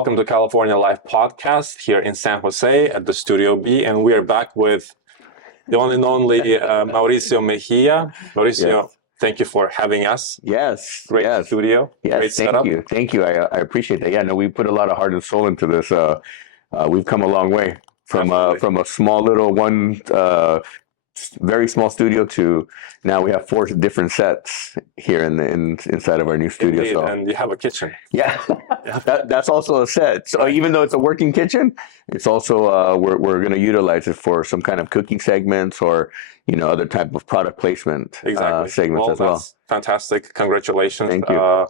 Welcome to California Live Podcast here in San Jose at the Studio B, and we are back with the one and only Mauricio Mejia. Mauricio, Yes. thank you for having us. Yes. Great Yes. studio, Yes. great Thank setup. you. Thank you. I appreciate that. Yeah. No, we put a lot of heart and soul into this. We've come a long way Definitely. from a small little very small studio to now we have four different sets here inside of our new studio. Indeed, So and you have a kitchen. yeah, that's also a set. So even though it's a working kitchen, it's also we're going to utilize it for some kind of cooking segments or other type of product placement segments as well. That's fantastic. Congratulations. Thank you.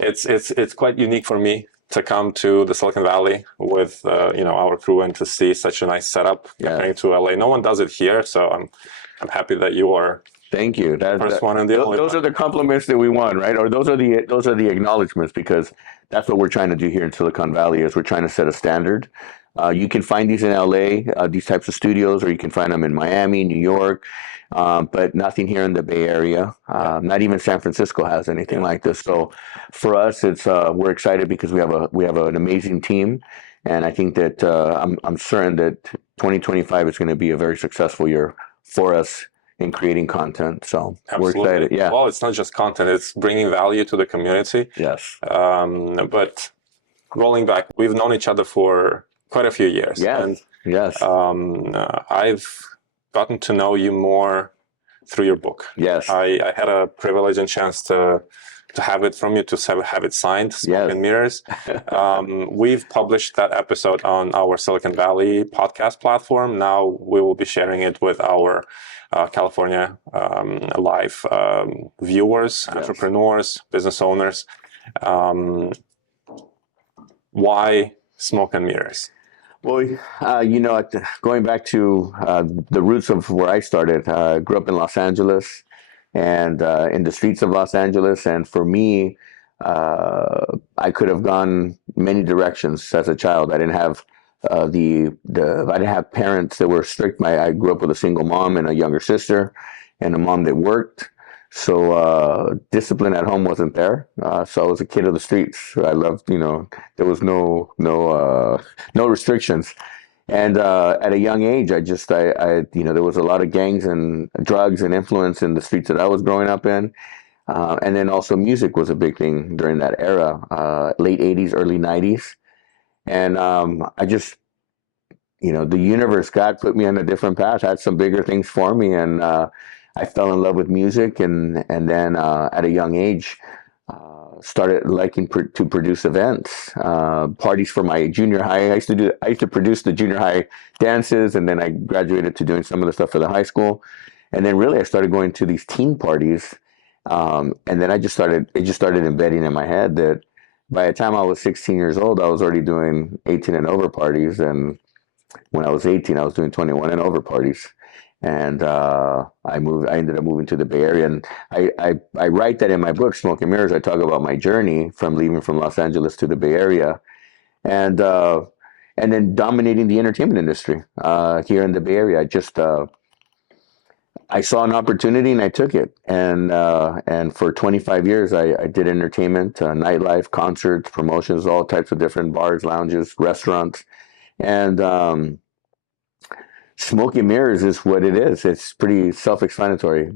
It's quite unique for me to come to the Silicon Valley with our crew and to see such a nice setup comparing to LA. No one does it here, so I'm happy that you are. Thank you. The first one and the only those one. are the compliments that we want, right? Or those are the acknowledgments, because that's what we're trying to do here in Silicon Valley. Is we're trying to set a standard. You can find these in LA, these types of studios, or you can find them in Miami, New York, but nothing here in the Bay Area. Not even San Francisco has anything like this. So for us, it's we're excited because we have an amazing team, and I think that I'm certain that 2025 is going to be a very successful year for us in creating content. So Absolutely. We're excited. Yeah. Well, it's not just content; it's bringing value to the community. Yes. But rolling back, we've known each other for quite a few years. Yes. And yes. I've gotten to know you more through your book. Yes. I had a privilege and chance to have it from you, to have it signed, Smoke and Mirrors. We've published that episode on our Silicon Valley podcast platform. Now we will be sharing it with our California Live viewers, entrepreneurs, business owners. Why Smoke and Mirrors? Well, going back to the roots of where I started, I grew up in Los Angeles and in the streets of Los Angeles. And for me, I could have gone many directions as a child. I didn't have I didn't have parents that were strict. I grew up with a single mom and a younger sister and a mom that worked. So discipline at home wasn't there. So I was a kid of the streets. I loved, there was no restrictions. And at a young age, I there was a lot of gangs and drugs and influence in the streets that I was growing up in. And then also music was a big thing during that era, late 80s, early 90s. And I just, the universe, God put me on a different path, had some bigger things for me. And I fell in love with music, and then at a young age, started liking to produce events, parties for my junior high. I used to produce the junior high dances, and then I graduated to doing some of the stuff for the high school, and then really I started going to these teen parties, and then it just started embedding in my head that by the time I was 16 years old, I was already doing 18 and over parties, and when I was 18, I was doing 21 and over parties. And I ended up moving to the Bay Area, and I write that in my book, Smoke and Mirrors. I talk about my journey from leaving from Los Angeles to the Bay Area, and then dominating the entertainment industry here in the Bay Area. I saw an opportunity and I took it, and for 25 years I did entertainment, nightlife, concerts, promotions, all types of different bars, lounges, restaurants, and Smoke and Mirrors is what it is. It's pretty self-explanatory.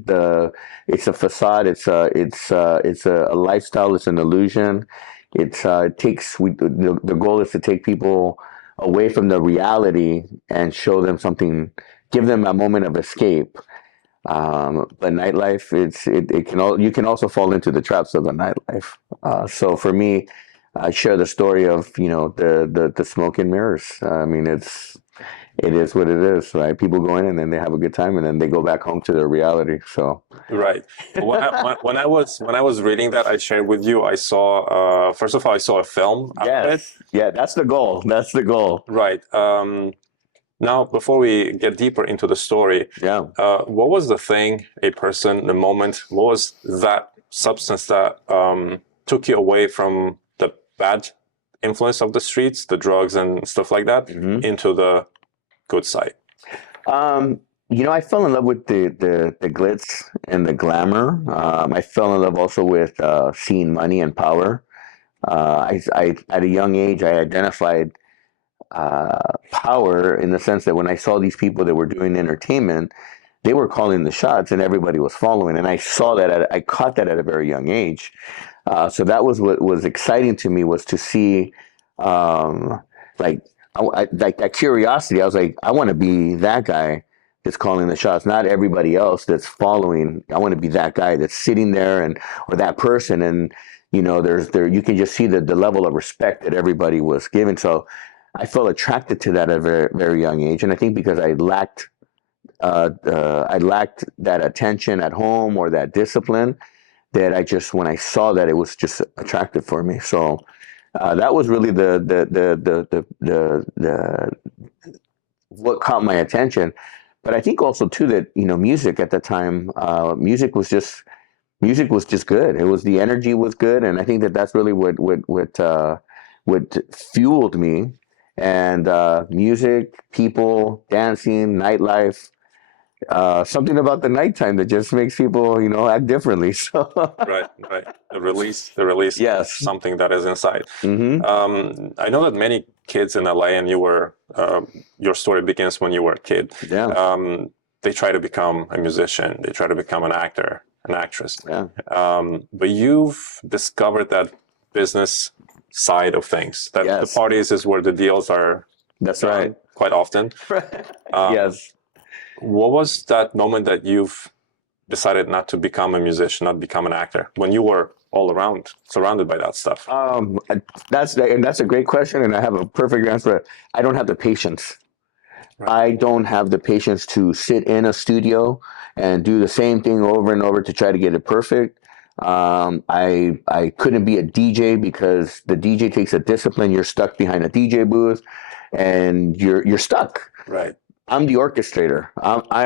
It's a facade. It's a lifestyle. It's an illusion. The goal is to take people away from the reality and show them something, give them a moment of escape. But nightlife, you can also fall into the traps of the nightlife. So for me, I share the story of the Smoke and Mirrors. I mean, it is what it is, right? People go in and then they have a good time and then they go back home to their reality. So right. When I was reading that, I shared with you. I saw first of all, I saw a film. Yes, yeah, that's the goal. That's the goal. Right. Now, before we get deeper into the story, what was the thing, a person, the moment? What was that substance that took you away from the bad influence of the streets, the drugs and stuff like that, into the good side? I fell in love with the glitz and the glamour. I fell in love also with seeing money and power. I at a young age, I identified power in the sense that when I saw these people that were doing entertainment, they were calling the shots and everybody was following. And I saw that, I caught that at a very young age. So that was what was exciting to me, was to see, um, like, like that curiosity. I was like, I want to be that guy that's calling the shots, not everybody else that's following. I want to be that guy that's sitting there, and or that person. And you can just see the level of respect that everybody was given. So I felt attracted to that at a very, very young age, and I think because I lacked that attention at home or that discipline, that when I saw that, it was just attractive for me. So that was really the what caught my attention. But I think also too that music at the time, music was just good. It was, the energy was good, and I think that that's really what fueled me. And music, people, dancing, nightlife, something about the nighttime that just makes people, act differently. So Right, right. The release of yes. something that is inside. Hmm. I know that many kids in LA, and your story begins when you were a kid. Yeah. They try to become a musician. They try to become an actor, an actress. Yeah. But you've discovered that business side of things. That the Yes. parties is where the deals are That's done right. quite often. Yes. What was that moment that you've decided not to become a musician, not become an actor, when you were all around, surrounded by that stuff? That's a great question, and I have a perfect answer. I don't have the patience. Right. I don't have the patience to sit in a studio and do the same thing over and over to try to get it perfect. I couldn't be a DJ because the DJ takes a discipline. You're stuck behind a DJ booth, and you're stuck. Right. I'm the orchestrator. I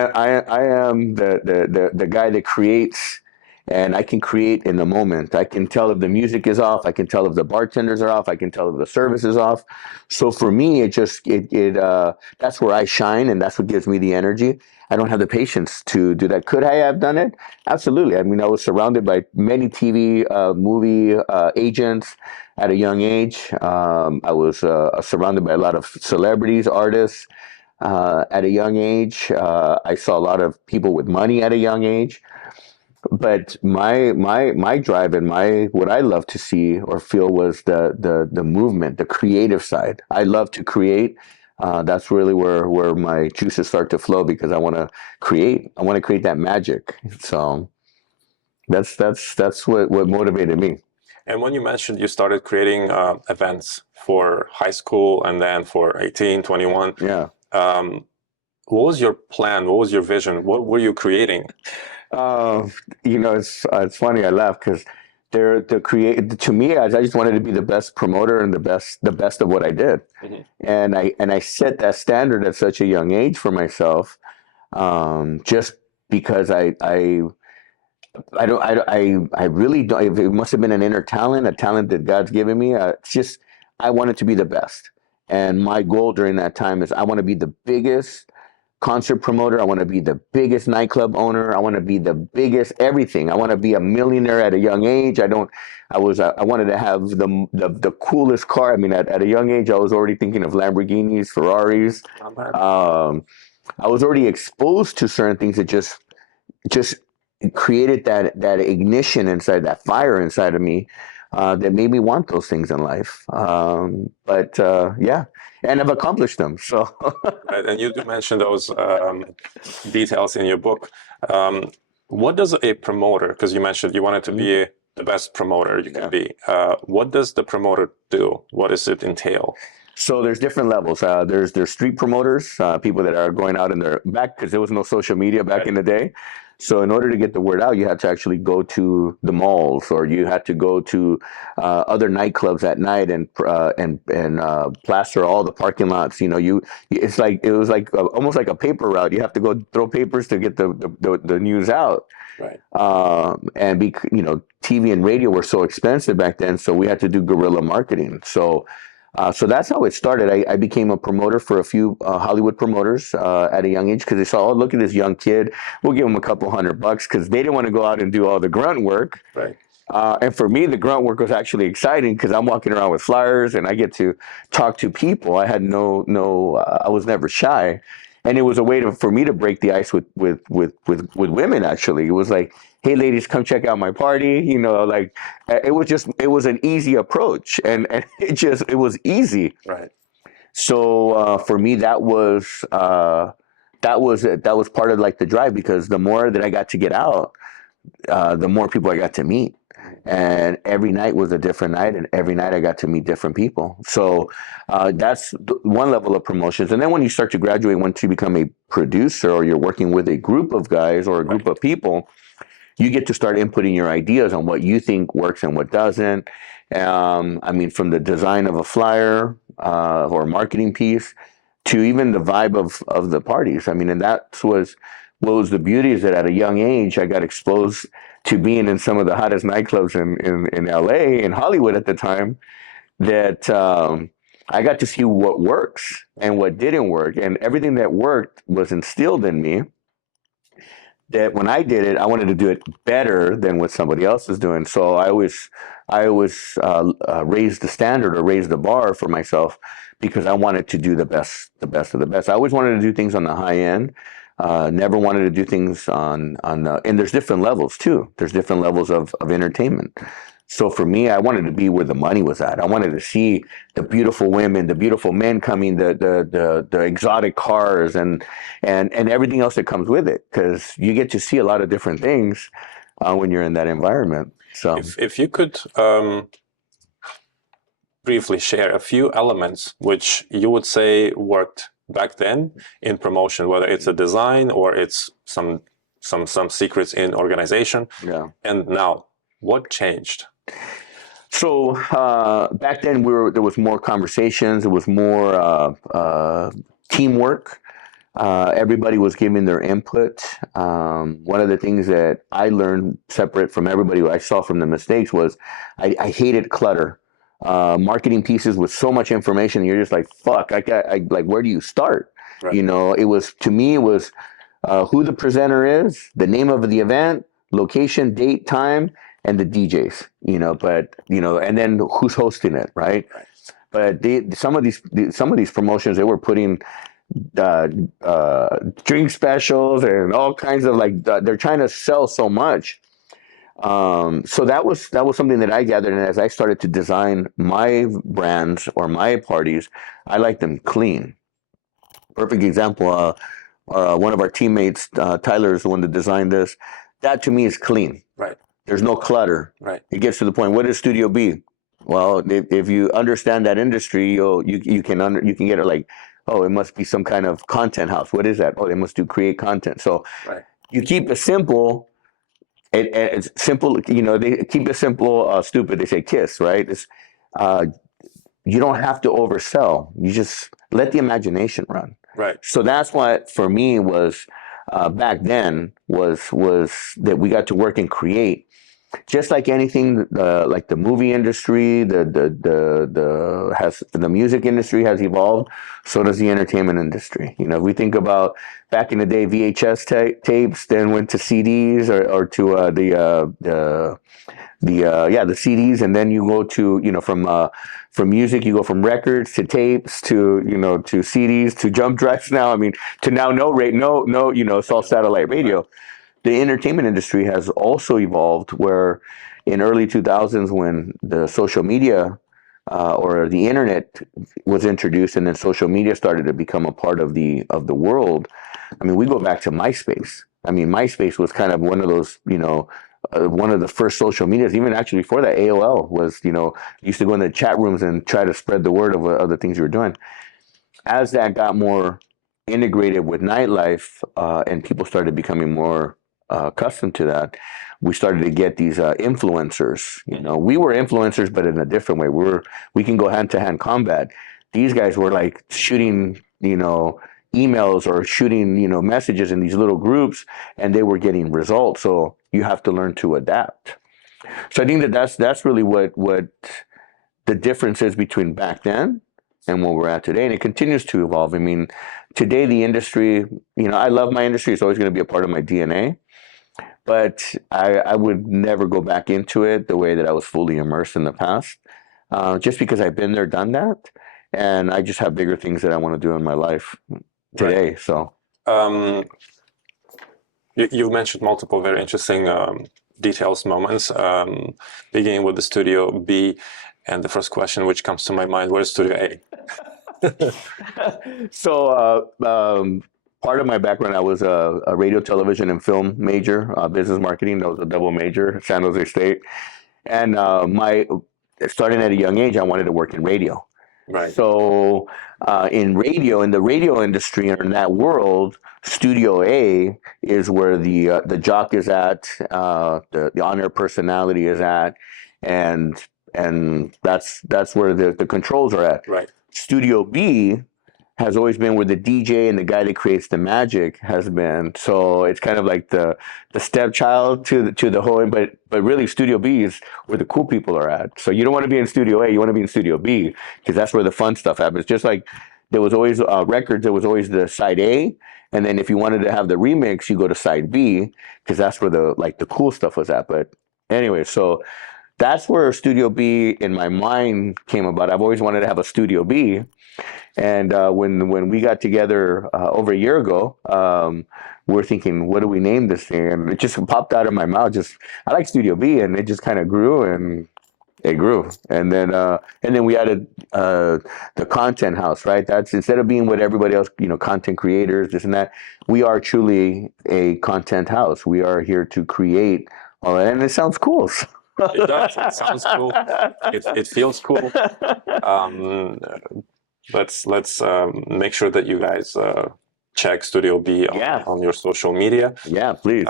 am the guy that creates, and I can create in the moment. I can tell if the music is off. I can tell if the bartenders are off. I can tell if the service is off. So for me, that's where I shine, and that's what gives me the energy. I don't have the patience to do that. Could I have done it? Absolutely. I mean, I was surrounded by many TV, movie agents at a young age. I was surrounded by a lot of celebrities, artists. At a young age, I saw a lot of people with money at a young age. But my drive and what I love to see or feel was the movement, the creative side. I love to create. That's really where my juices start to flow, because I want to create. I want to create that magic. So that's what motivated me. And when you mentioned you started creating events for high school and then for 18, 21, Yeah. What was your plan? What was your vision? What were you creating? It's funny. I laugh because to me, I just wanted to be the best promoter and the best of what I did. Mhm. And I set that standard at such a young age for myself, just because I really don't. It must have been an inner talent, a talent that God's given me. It's just, I wanted to be the best, and my goal during that time is I want to be the biggest concert promoter. I want to be the biggest nightclub owner. I want to be the biggest everything. I want to be a millionaire at a young age. I wanted to have the coolest car. I mean, at a young age, I was already thinking of Lamborghinis, Ferraris. I was already exposed to certain things that just created that ignition inside, that fire inside of me, that made me want those things in life. But yeah, and I've accomplished them. So Right, and you do mention those details in your book. What does a promoter, because you mentioned you wanted to be the best promoter you can be. What does the promoter do? What does it entail? So there's different levels. There's street promoters, people that are going out in their back, because there was no social media back in the day. So in order to get the word out, you had to actually go to the malls, or you had to go to other nightclubs at night and plaster all the parking lots. It was like almost like a paper route. You have to go throw papers to get the news out. Right. TV and radio were so expensive back then, so we had to do guerrilla marketing. So So that's how it started. I became a promoter for a few Hollywood promoters at a young age because they saw, oh, look at this young kid. We'll give him a couple $100 because they didn't want to go out and do all the grunt work. Right. And for me, the grunt work was actually exciting because I'm walking around with flyers and I get to talk to people. I had I was never shy, and it was a way for me to break the ice with women. Actually, it was like, hey, ladies, come check out my party. Like it was an easy approach, and it was easy. Right. So for me, that was part of like the drive, because the more that I got to get out, the more people I got to meet. And every night was a different night, and every night I got to meet different people. So that's one level of promotions. And then when you start to graduate, once you become a producer or you're working with a group of guys or a group of people, you get to start inputting your ideas on what you think works and what doesn't. I mean, from the design of a flyer or marketing piece to even the vibe of the parties. I mean, and that was what was the beauty, is that at a young age, I got exposed to being in some of the hottest nightclubs in LA, in Hollywood at the time, that I got to see what works and what didn't work. And everything that worked was instilled in me, that when I did it, I wanted to do it better than what somebody else is doing. So I always raised the standard or raised the bar for myself, because I wanted to do the best of the best. I always wanted to do things on the high end. Never wanted to do things and there's different levels too. There's different levels of entertainment. So for me, I wanted to be where the money was at. I wanted to see the beautiful women, the beautiful men coming, the exotic cars, and everything else that comes with it, because you get to see a lot of different things when you're in that environment. So if you could briefly share a few elements which you would say worked back then in promotion, whether it's a design or it's some secrets in organization, yeah. And now, what changed? So back then, there was more conversations. It was more teamwork. Everybody was giving their input. One of the things that I learned separate from everybody, what I saw from the mistakes, was I hated clutter. Marketing pieces with so much information, you're just like, fuck, I like, where do you start? Right. It was, to me, it was who the presenter is, the name of the event, location, date, time, and the DJs, and then who's hosting it, right? But some of these promotions, they were putting drink specials and all kinds of they're trying to sell so much. So that was something that I gathered, and as I started to design my brands or my parties, I like them clean. Perfect example. One of our teammates, Tyler, is the one that designed this. That to me is clean. Right. There's no clutter. Right. It gets to the point. What is Studio B? Well, if you understand that industry, you can get it like, oh, it must be some kind of content house. What is that? Oh, they must create content. So right. You keep it simple. It's simple. They keep it simple. Stupid. They say KISS, right? It's you don't have to oversell. You just let the imagination run. Right. So that's what for me was back then was that we got to work and create. Just like anything, like the movie industry, the music industry has evolved, so does the entertainment industry. If we think about back in the day, VHS tapes, then went to CDs or to the CDs, and then you go to from music, you go from records to tapes to to CDs to jump drives now. I mean, to now no, it's all satellite radio. Right. The entertainment industry has also evolved, where in early 2000s, when the social media or the internet was introduced, and then social media started to become a part of the world. I mean, we go back to MySpace. I mean, MySpace was kind of one of those, one of the first social medias. Even actually before that, AOL was, used to go in the chat rooms and try to spread the word of the things you were doing. As that got more integrated with nightlife, and people started becoming more accustomed to that, we started to get these influencers. We were influencers, but in a different way. We can go hand-to-hand combat. These guys were like shooting, emails or shooting, messages in these little groups, and they were getting results. So you have to learn to adapt. So I think that's really what the differences between back then and where we're at today, and it continues to evolve. I mean, today the industry, I love my industry. It's always going to be a part of my DNA, but I would never go back into it the way that I was fully immersed in the past, just because I've been there, done that, and I just have bigger things that I want to do in my life today. Right. So, you've mentioned multiple very interesting details, moments, beginning with the Studio B. And the first question which comes to my mind, where's Studio A? So, part of my background, I was a radio, television, and film major, business marketing. That was a double major, San Jose State. And starting at a young age, I wanted to work in radio. Right. So, in the radio industry, or in that world, Studio A is where the jock is at, the on-air personality is at, and that's where the controls are at. Right. Studio B has always been where the DJ and the guy that creates the magic has been. So it's kind of like the stepchild to the whole. But really, Studio B is where the cool people are at. So you don't want to be in Studio A, you want to be in Studio B, because that's where the fun stuff happens. Just like there was always records, there was always the side A, and then if you wanted to have the remix, you go to side B, because that's where the cool stuff was at. But anyway, so that's where Studio B in my mind came about. I've always wanted to have a Studio B. And when we got together over a year ago, we were thinking, what do we name this thing? And it just popped out of my mouth. I like Studio B, and it just kind of grew, and it grew. And then we added the content house, right? That's, instead of being what everybody else, content creators, this and that, we are truly a content house. We are here to create, and it sounds cool. It does. It sounds cool. It feels cool. Let's make sure that you guys check Studio B on your social media. Yeah, please.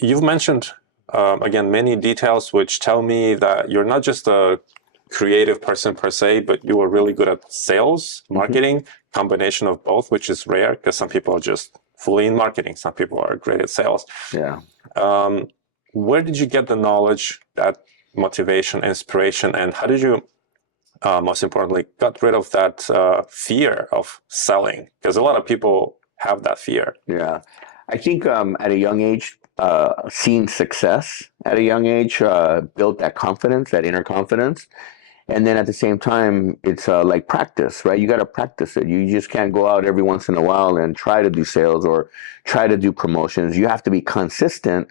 You've mentioned again many details which tell me that you're not just a creative person per se, but you are really good at sales, marketing, combination of both, which is rare because some people are just fully in marketing. Some people are great at sales. Yeah. Where did you get the knowledge, that motivation, inspiration, and how did you, most importantly, got rid of that fear of selling? Because a lot of people have that fear. Yeah. I think at a young age, seeing success at a young age built that confidence, that inner confidence. And then at the same time, it's like practice, right? You got to practice it. You just can't go out every once in a while and try to do sales or try to do promotions. You have to be consistent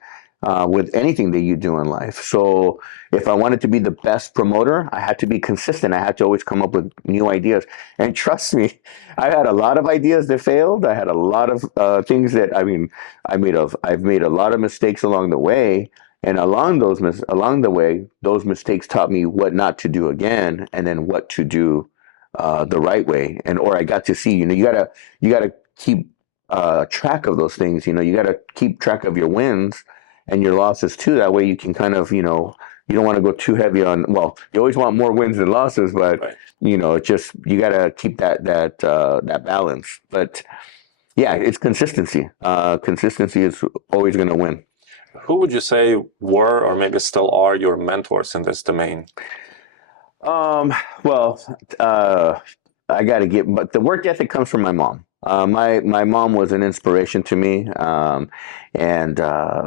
with anything that you do in life. So if I wanted to be the best promoter, I had to be consistent. I had to always come up with new ideas. And trust me, I had a lot of ideas that failed. I had a lot of things that, I've made a lot of mistakes along the way. And along the way, those mistakes taught me what not to do again, and then what to do the right way. Or I got to see, you gotta keep track of those things. You gotta keep track of your wins and your losses too. That way you can kind of, you don't want to go too heavy on, well, you always want more wins than losses, but right. You got to keep that balance. But yeah, it's consistency. Consistency is always going to win. Who would you say were, or maybe still are, your mentors in this domain? Well, I got to get, but the work ethic comes from my mom. My mom was an inspiration to me, and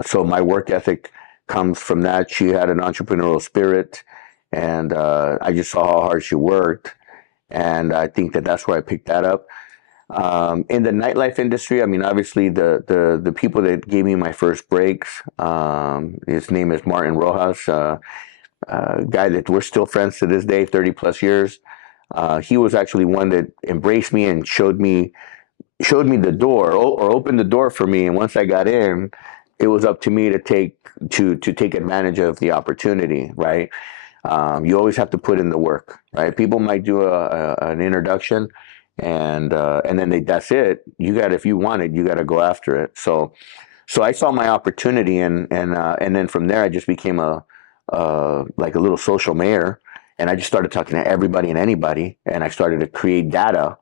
so my work ethic comes from that. She had an entrepreneurial spirit, and I just saw how hard she worked, and I think that's where I picked that up. In the nightlife industry, obviously the people that gave me my first breaks, his name is Martin Rojas, a guy that we're still friends to this day, 30 plus years. He was actually one that embraced me and showed me the door, or opened the door for me. And once I got in, it was up to me to take advantage of the opportunity, right? You always have to put in the work, right? People might do an introduction, and then that's it. If you want it, you got to go after it. So I saw my opportunity, and then from there, I just became like a little social mayor, and I just started talking to everybody and anybody, and I started to create data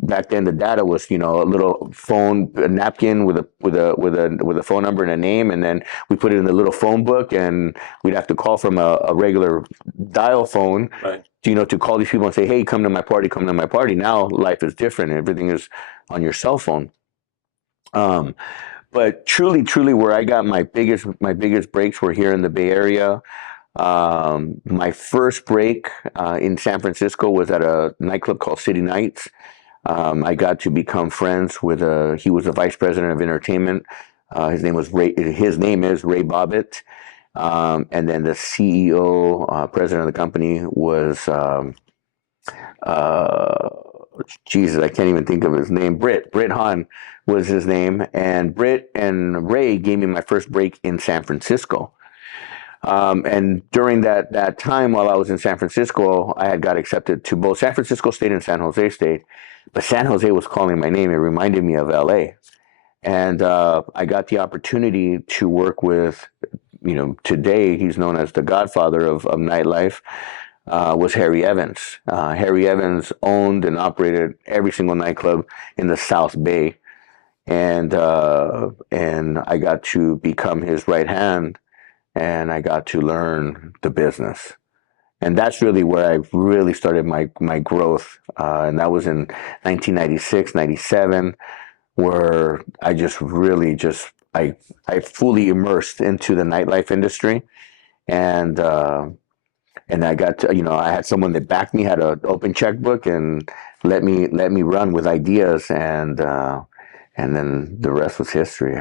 back then the data was, a little phone, a napkin with a phone number and a name, and then we put it in the little phone book, and we'd have to call from a regular dial phone, Right. to call these people and say, hey, come to my party, come to my party. Now life is different. Everything is on your cell phone. But truly, where I got my biggest breaks were here in the Bay Area. My first break in San Francisco was at a nightclub called City Nights. I got to become friends with he was the vice president of entertainment. His name is Ray Bobbitt. And then the CEO, president of the company was, Jesus, I can't even think of his name. Britt Hahn was his name. And Britt and Ray gave me my first break in San Francisco. And during that time while I was in San Francisco, I had got accepted to both San Francisco State and San Jose State. But San Jose was calling my name. It reminded me of LA. And I got the opportunity to work with, today he's known as the godfather of nightlife, was Harry Evans. Harry Evans owned and operated every single nightclub in the South Bay. And I got to become his right hand, and I got to learn the business. And that's really where I really started my growth. And that was in 1996, 97, where I just really I fully immersed into the nightlife industry. And I got to, I had someone that backed me, had an open checkbook, and let me run with ideas. And then the rest was history.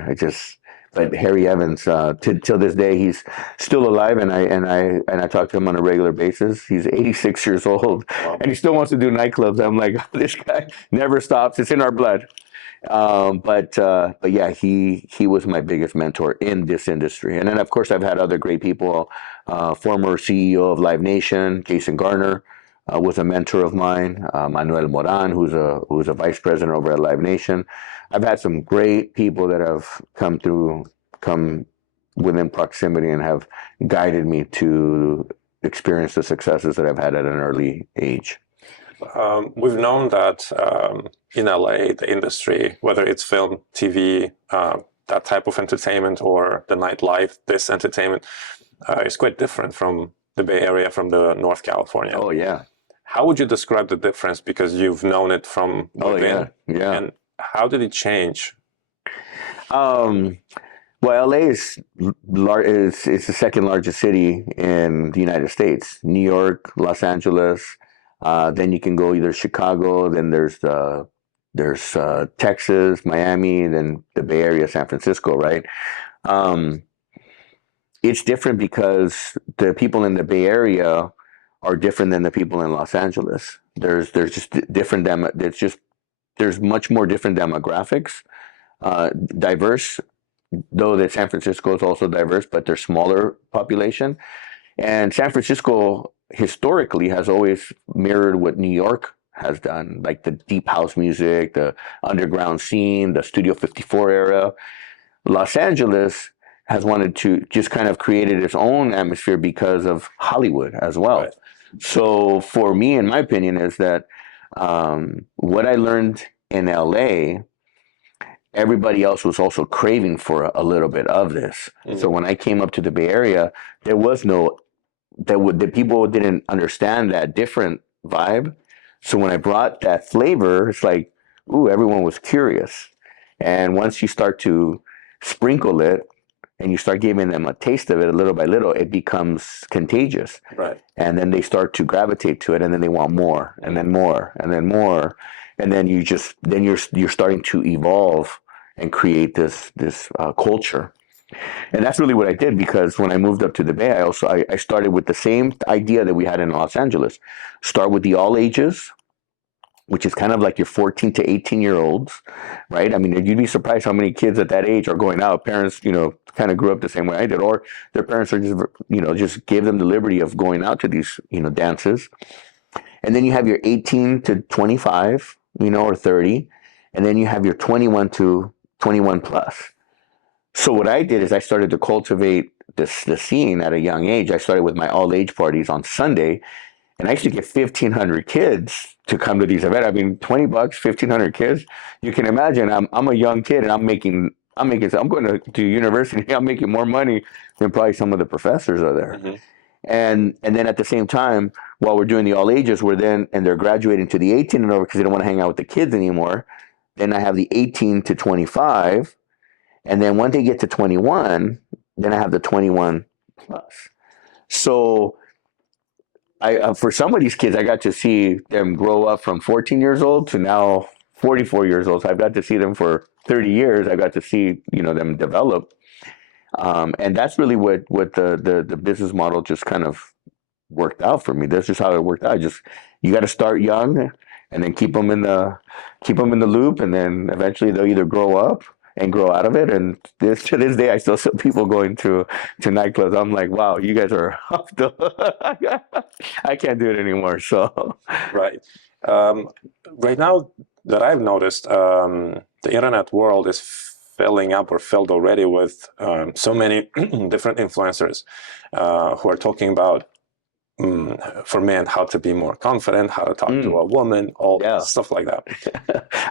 But Harry Evans, till this day, he's still alive, and I talk to him on a regular basis. He's 86 years old, wow. And he still wants to do nightclubs. I'm like, this guy never stops. It's in our blood. But yeah, he was my biggest mentor in this industry. And then of course I've had other great people. Former CEO of Live Nation, Jason Garner, was a mentor of mine. Manuel Moran, who's a vice president over at Live Nation. I've had some great people that have come within proximity and have guided me to experience the successes that I've had at an early age. We've known that in LA, the industry, whether it's film, TV, that type of entertainment, or the nightlife, this entertainment, is quite different from the Bay Area, from the North California. Oh, yeah. How would you describe the difference? Because you've known it from within. Yeah. And how did it change? Well, LA is the second largest city in the United States. New York, Los Angeles. Then you can go either Chicago. Then there's Texas, Miami, and then the Bay Area, San Francisco. Right. It's different because the people in the Bay Area are different than the people in Los Angeles. There's just different there's much more different demographics, diverse, though that San Francisco is also diverse, but they're smaller population. And San Francisco historically has always mirrored what New York has done, like the deep house music, the underground scene, the Studio 54 era. Los Angeles has wanted to just kind of created its own atmosphere because of Hollywood as well. Right. So for me, in my opinion, is that what I learned in LA, everybody else was also craving for a little bit of this. Mm-hmm. So when I came up to the Bay Area, there was the people didn't understand that different vibe. So when I brought that flavor, it's like, ooh, everyone was curious. And once you start to sprinkle it and you start giving them a taste of it little by little, it becomes contagious. Right. And then they start to gravitate to it, and then they want more, and then more, and then more. And then you're starting to evolve and create this culture. And that's really what I did, because when I moved up to the Bay, I started with the same idea that we had in Los Angeles. Start with the all ages, which is kind of like your 14 to 18-year-olds, right? I mean, you'd be surprised how many kids at that age are going out. Parents, kind of grew up the same way I did, or their parents are just gave them the liberty of going out to these, dances. And then you have your 18 to 25, or 30, and then you have your 21 to 21 plus. So what I did is I started to cultivate the scene at a young age. I started with my all age parties on Sunday, And I used to get 1,500 kids to come to these events. I mean, $20, 1,500 kids. You can imagine. I'm a young kid, and I'm going to university. I'm making more money than probably some of the professors are there. Mm-hmm. And then at the same time, while we're doing the all ages, and they're graduating to the 18 and over because they don't want to hang out with the kids anymore. Then I have the 18 to 25, and then once they get to 21, then I have the 21 plus. So for some of these kids, I got to see them grow up from 14 years old to now 44 years old. So I've got to see them for 30 years. I got to see them develop, and that's really what the business model just kind of worked out for me. That's just how it worked out. You got to start young, and then keep them in the loop, and then eventually they'll either grow up and grow out of it. And to this day, I still see people going to nightclubs. I'm like, wow, you guys are off the. I can't do it anymore. So right, right now that I've noticed, the internet world is filling up or filled already with so many different influencers who are talking about. For men, how to be more confident, how to talk to a woman, all stuff like that.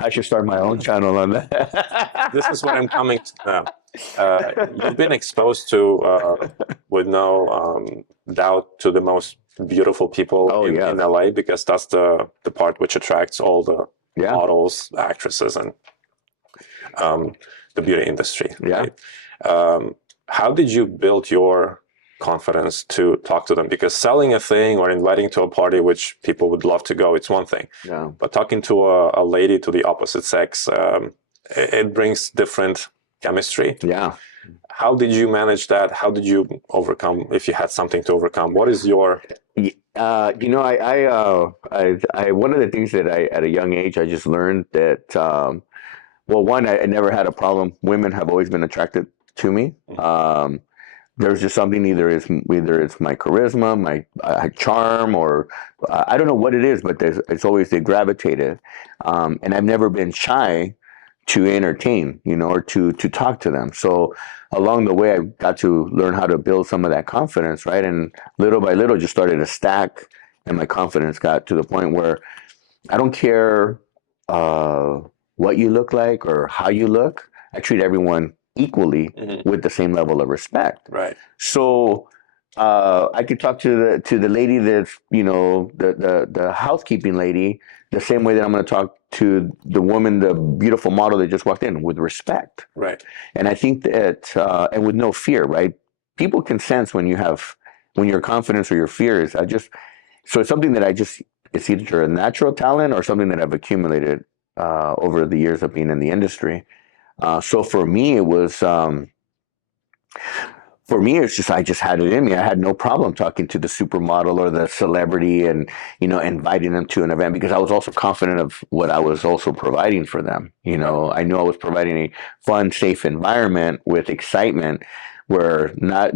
I should start my own channel on that. This is what I'm coming to now. You've been exposed to, with no doubt, to the most beautiful people in LA, because that's the part which attracts all the models, actresses, and the beauty industry. Yeah. Right? How did you build your confidence to talk to them? Because selling a thing or inviting to a party which people would love to go, it's one thing. Yeah. But talking to a lady to the opposite sex, it brings different chemistry. Yeah. How did you manage that? How did you overcome, if you had something to overcome? What is your... I one of the things that at a young age, I just learned that, well, one, I never had a problem. Women have always been attracted to me. There's just something, either it's my charisma, my charm, or I don't know what it is, but it's always they gravitated. And I've never been shy to entertain, or to talk to them. So along the way, I got to learn how to build some of that confidence, right? And little by little, just started to stack, and my confidence got to the point where I don't care what you look like or how you look. I treat everyone equally with the same level of respect. Right. So I could talk to the lady that's, the housekeeping lady, the same way that I'm going to talk to the woman, the beautiful model that just walked in, with respect. Right. And I think that, and with no fear, right? People can sense when your confidence or your fear is, so it's something that it's either a natural talent or something that I've accumulated over the years of being in the industry. So for me, it was, I just had it in me. I had no problem talking to the supermodel or the celebrity and, inviting them to an event, because I was also confident of what I was also providing for them. I knew I was providing a fun, safe environment with excitement, where not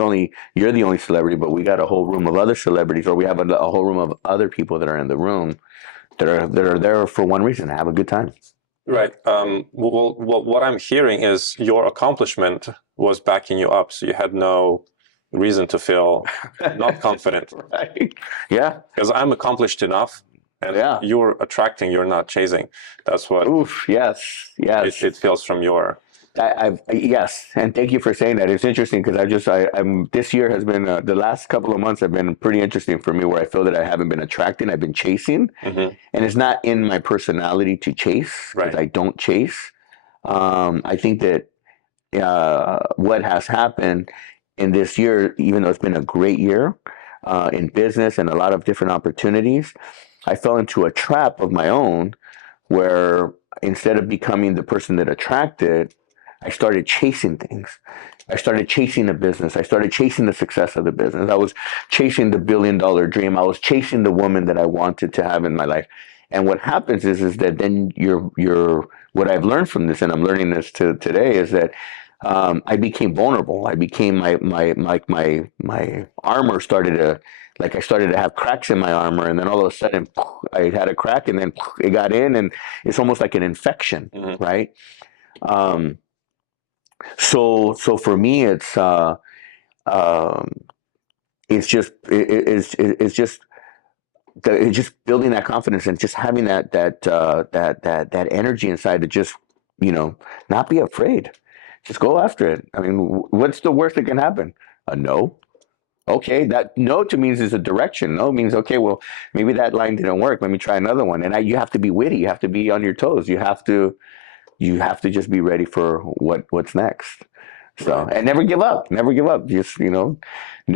only you're the only celebrity, but we got a whole room of other celebrities, or we have a whole room of other people that are in the room that are there for one reason: to have a good time. Right. Well, what I'm hearing is your accomplishment was backing you up, so you had no reason to feel not confident. Right. Yeah. Because I'm accomplished enough, and you're attracting, you're not chasing. That's what. Oof. Yes. Yes. It feels from your. Yes, and thank you for saying that. It's interesting because I'm this year has been the last couple of months have been pretty interesting for me, where I feel that I haven't been attracting, I've been chasing, and it's not in my personality to chase, because I don't chase. I think that what has happened in this year, even though it's been a great year in business and a lot of different opportunities, I fell into a trap of my own, where instead of becoming the person that attracted, I started chasing things. I started chasing a business. I started chasing the success of the business. I was chasing the $1 billion dream. I was chasing the woman that I wanted to have in my life. And what happens is that then what I've learned from this, and I'm learning this today, is that I became vulnerable. I became my armor started to, I started to have cracks in my armor, and then all of a sudden I had a crack, and then it got in, and it's almost like an infection, right? So for me, it's just just building that confidence and just having that energy inside to just, not be afraid. Just go after it. I mean, what's the worst that can happen? A no. Okay, that no to means is a direction. No means, okay, well, maybe that line didn't work. Let me try another one. And you have to be witty. You have to be on your toes. You have to just be ready for what's next. So, and never give up. Never give up. Just, no,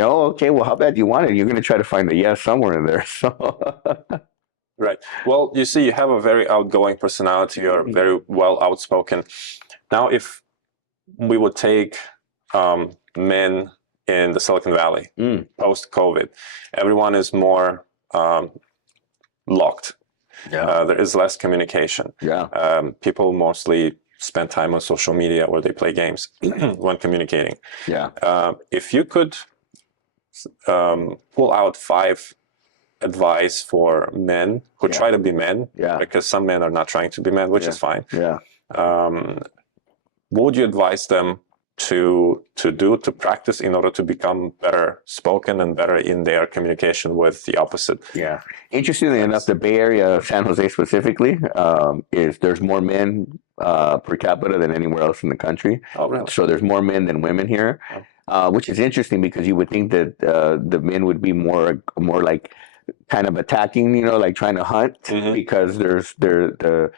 okay, well, how bad do you want it? You're going to try to find a yes somewhere in there. So, Right. Well, you see, you have a very outgoing personality. You're very well outspoken. Now, if we would take men in the Silicon Valley post-COVID, everyone is more locked. Yeah. There is less communication. Yeah. People mostly spend time on social media or they play games when communicating. Yeah. If you could pull out 5 advice for men who try to be men, because some men are not trying to be men, which is fine. Yeah. What would you advise them to do, to practice in order to become better spoken and better in their communication with the opposite? Yeah. Interestingly enough, the Bay Area, San Jose specifically, there's more men per capita than anywhere else in the country. Oh, really? So there's more men than women here, which is interesting because you would think that the men would be more like kind of attacking, like trying to hunt, because the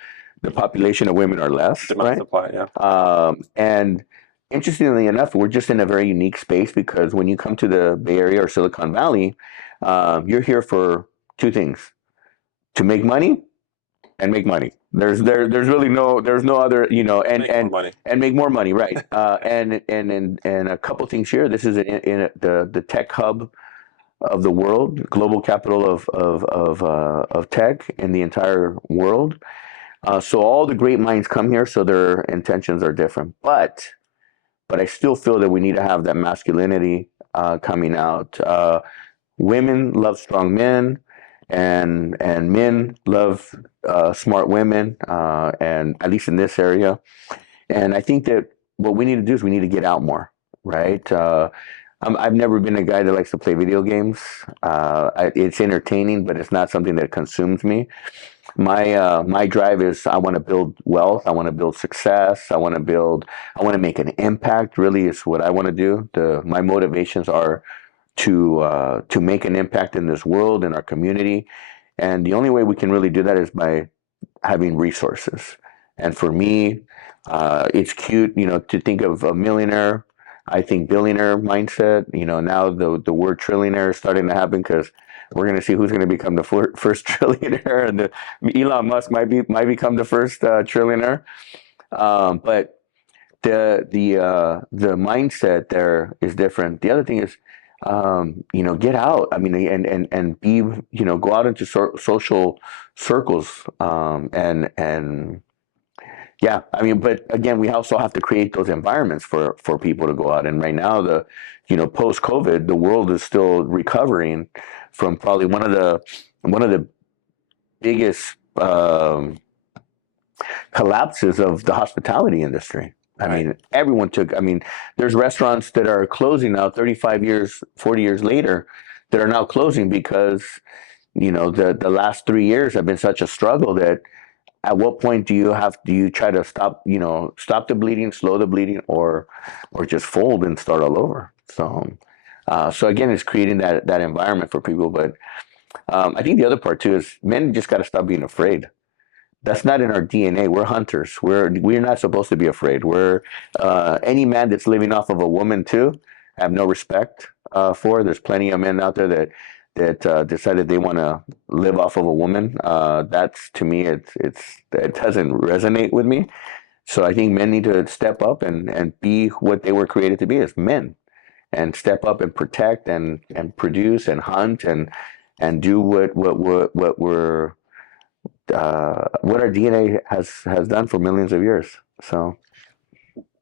population of women are less, right? Supply, yeah. And interestingly enough, we're just in a very unique space because when you come to the Bay Area or Silicon Valley, you're here for 2 things: to make money and make money. There's really no other, and make more money, right? And a couple things here. This is in the tech hub of the world, global capital of tech in the entire world. So all the great minds come here, so their intentions are different. But I still feel that we need to have that masculinity coming out. Women love strong men, and men love smart women, and at least in this area. And I think that what we need to do is we need to get out more, right? I've never been a guy that likes to play video games. It's entertaining, but it's not something that consumes me. My drive is I want to build wealth. I want to build success. I want to make an impact. Really, is what I want to do. My motivations are to make an impact in this world, in our community, and the only way we can really do that is by having resources. And for me, it's cute, to think of a millionaire. I think billionaire mindset. Now the word trillionaire is starting to happen because we're going to see who's going to become the first trillionaire, and Elon Musk might become the first trillionaire. But the mindset there is different. The other thing is, get out. I mean, and be, go out into social circles, and yeah, I mean, but again, we also have to create those environments for people to go out. And right now, post COVID, the world is still recovering from probably one of the biggest collapses of the hospitality industry. I mean, there's restaurants that are closing now 35 years, 40 years later that are now closing because, the last 3 years have been such a struggle that at what point do you try to stop the bleeding, slow the bleeding, or just fold and start all over? So again, it's creating that environment for people. But I think the other part too is men just got to stop being afraid. That's not in our DNA. We're hunters. We're not supposed to be afraid. We're any man that's living off of a woman too, I have no respect for. There's plenty of men out there that decided they want to live off of a woman. That's, to me, it doesn't resonate with me. So I think men need to step up and be what they were created to be, as men, and step up and protect and produce and hunt and do what our DNA has done for millions of years. So,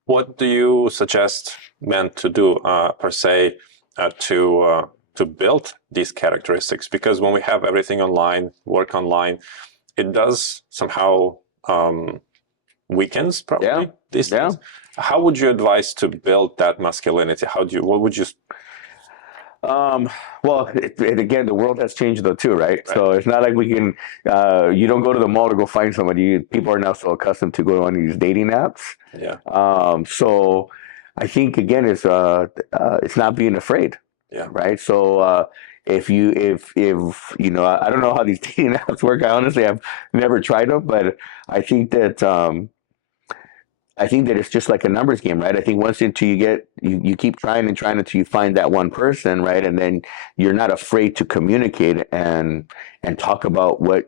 what do you suggest men to do per se to build these characteristics? Because when we have everything online, work online, it does somehow weakens probably these things. How would you advise to build that masculinity? What would you? Um, well, again, the world has changed though too, right? So it's not like we can. You don't go to the mall to go find somebody. People are now so accustomed to go on these dating apps. Yeah. So I think again, it's not being afraid. Yeah. Right. So if you know, I don't know how these dating apps work. I honestly have never tried them, but I think that I think that it's just like a numbers game, right? I think once until you keep trying and trying until you find that one person, right? And then you're not afraid to communicate and talk about what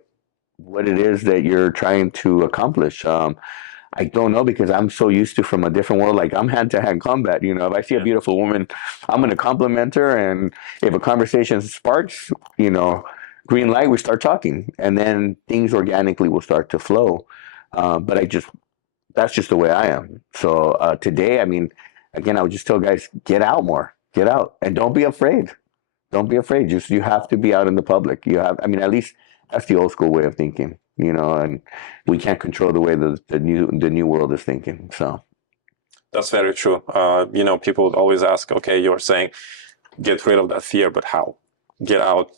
it is that you're trying to accomplish. I don't know because I'm so used to from a different world. Like I'm hand to hand combat. You know, if I see a beautiful woman, I'm going to compliment her, and if a conversation sparks, you know, green light, we start talking, and then things organically will start to flow. But that's just the way I am. So today, I mean, again, I would just tell guys, get out more, get out, and don't be afraid. Don't be afraid. Just you have to be out in the public. You have, I mean, at least that's the old school way of thinking, you know. And we can't control the way the new world is thinking. So that's very true. You know, people would always ask, okay, you're saying get rid of that fear, but how? Get out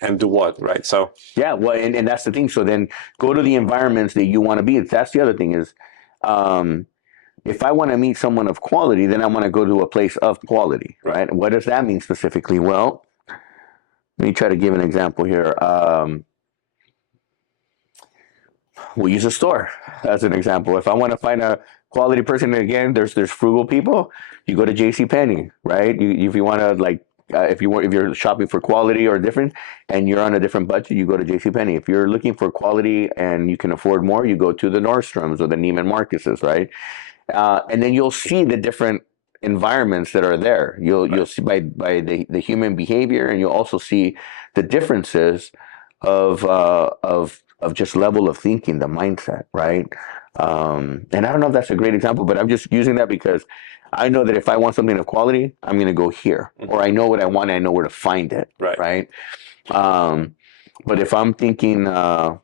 and do what, right? So yeah, well, and that's the thing. So then go to the environments that you want to be. That's the other thing is, if I want to meet someone of quality, then I want to go to a place of quality, right? What does that mean specifically? Well, let me try to give an example here. We'll use a store as an example. If I want to find a quality person, again, there's frugal people. You go to J.C. Penney, right? If you want to like, if you're shopping for quality or different, and you're on a different budget, you go to J.C. Penney. If you're looking for quality and you can afford more, you go to the Nordstroms or the Neiman Marcus's, right? And then you'll see the different environments that are there. You'll see by the human behavior, and you'll also see the differences of just level of thinking, the mindset, right? And I don't know if that's a great example, but I'm just using that because I know that if I want something of quality, I'm going to go here, or I know what I want, and I know where to find it, right? But if I'm thinking, where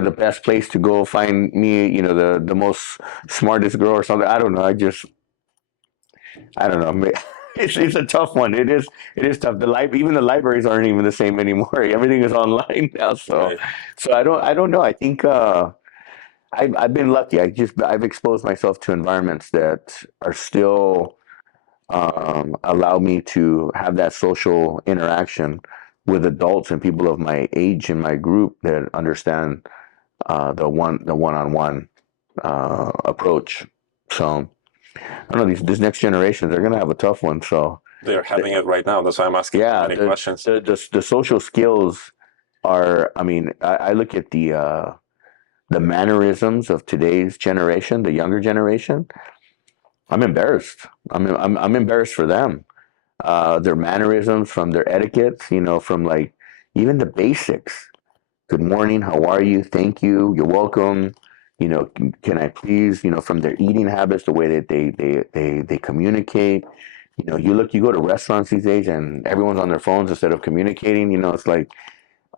the best place to go find me, you know, the most smartest girl or something. I don't know. I don't know. It's a tough one. It is tough. Even the libraries aren't even the same anymore. Everything is online now. So I don't know. I think I've been lucky. I've exposed myself to environments that are still allow me to have that social interaction with adults and people of my age in my group that understand the one-on-one approach. So I don't know, these next generations, they're gonna have a tough one. So they're having it right now. That's why I'm asking many questions. The social skills are. I mean, I look at the mannerisms of today's generation, the younger generation. I'm embarrassed. I'm embarrassed for them. Their mannerisms, from their etiquettes, you know, from like even the basics. Good morning, how are you? Thank you, you're welcome. You know, can I please? You know, from their eating habits, the way that they communicate. You know, you go to restaurants these days, and everyone's on their phones instead of communicating. You know, it's like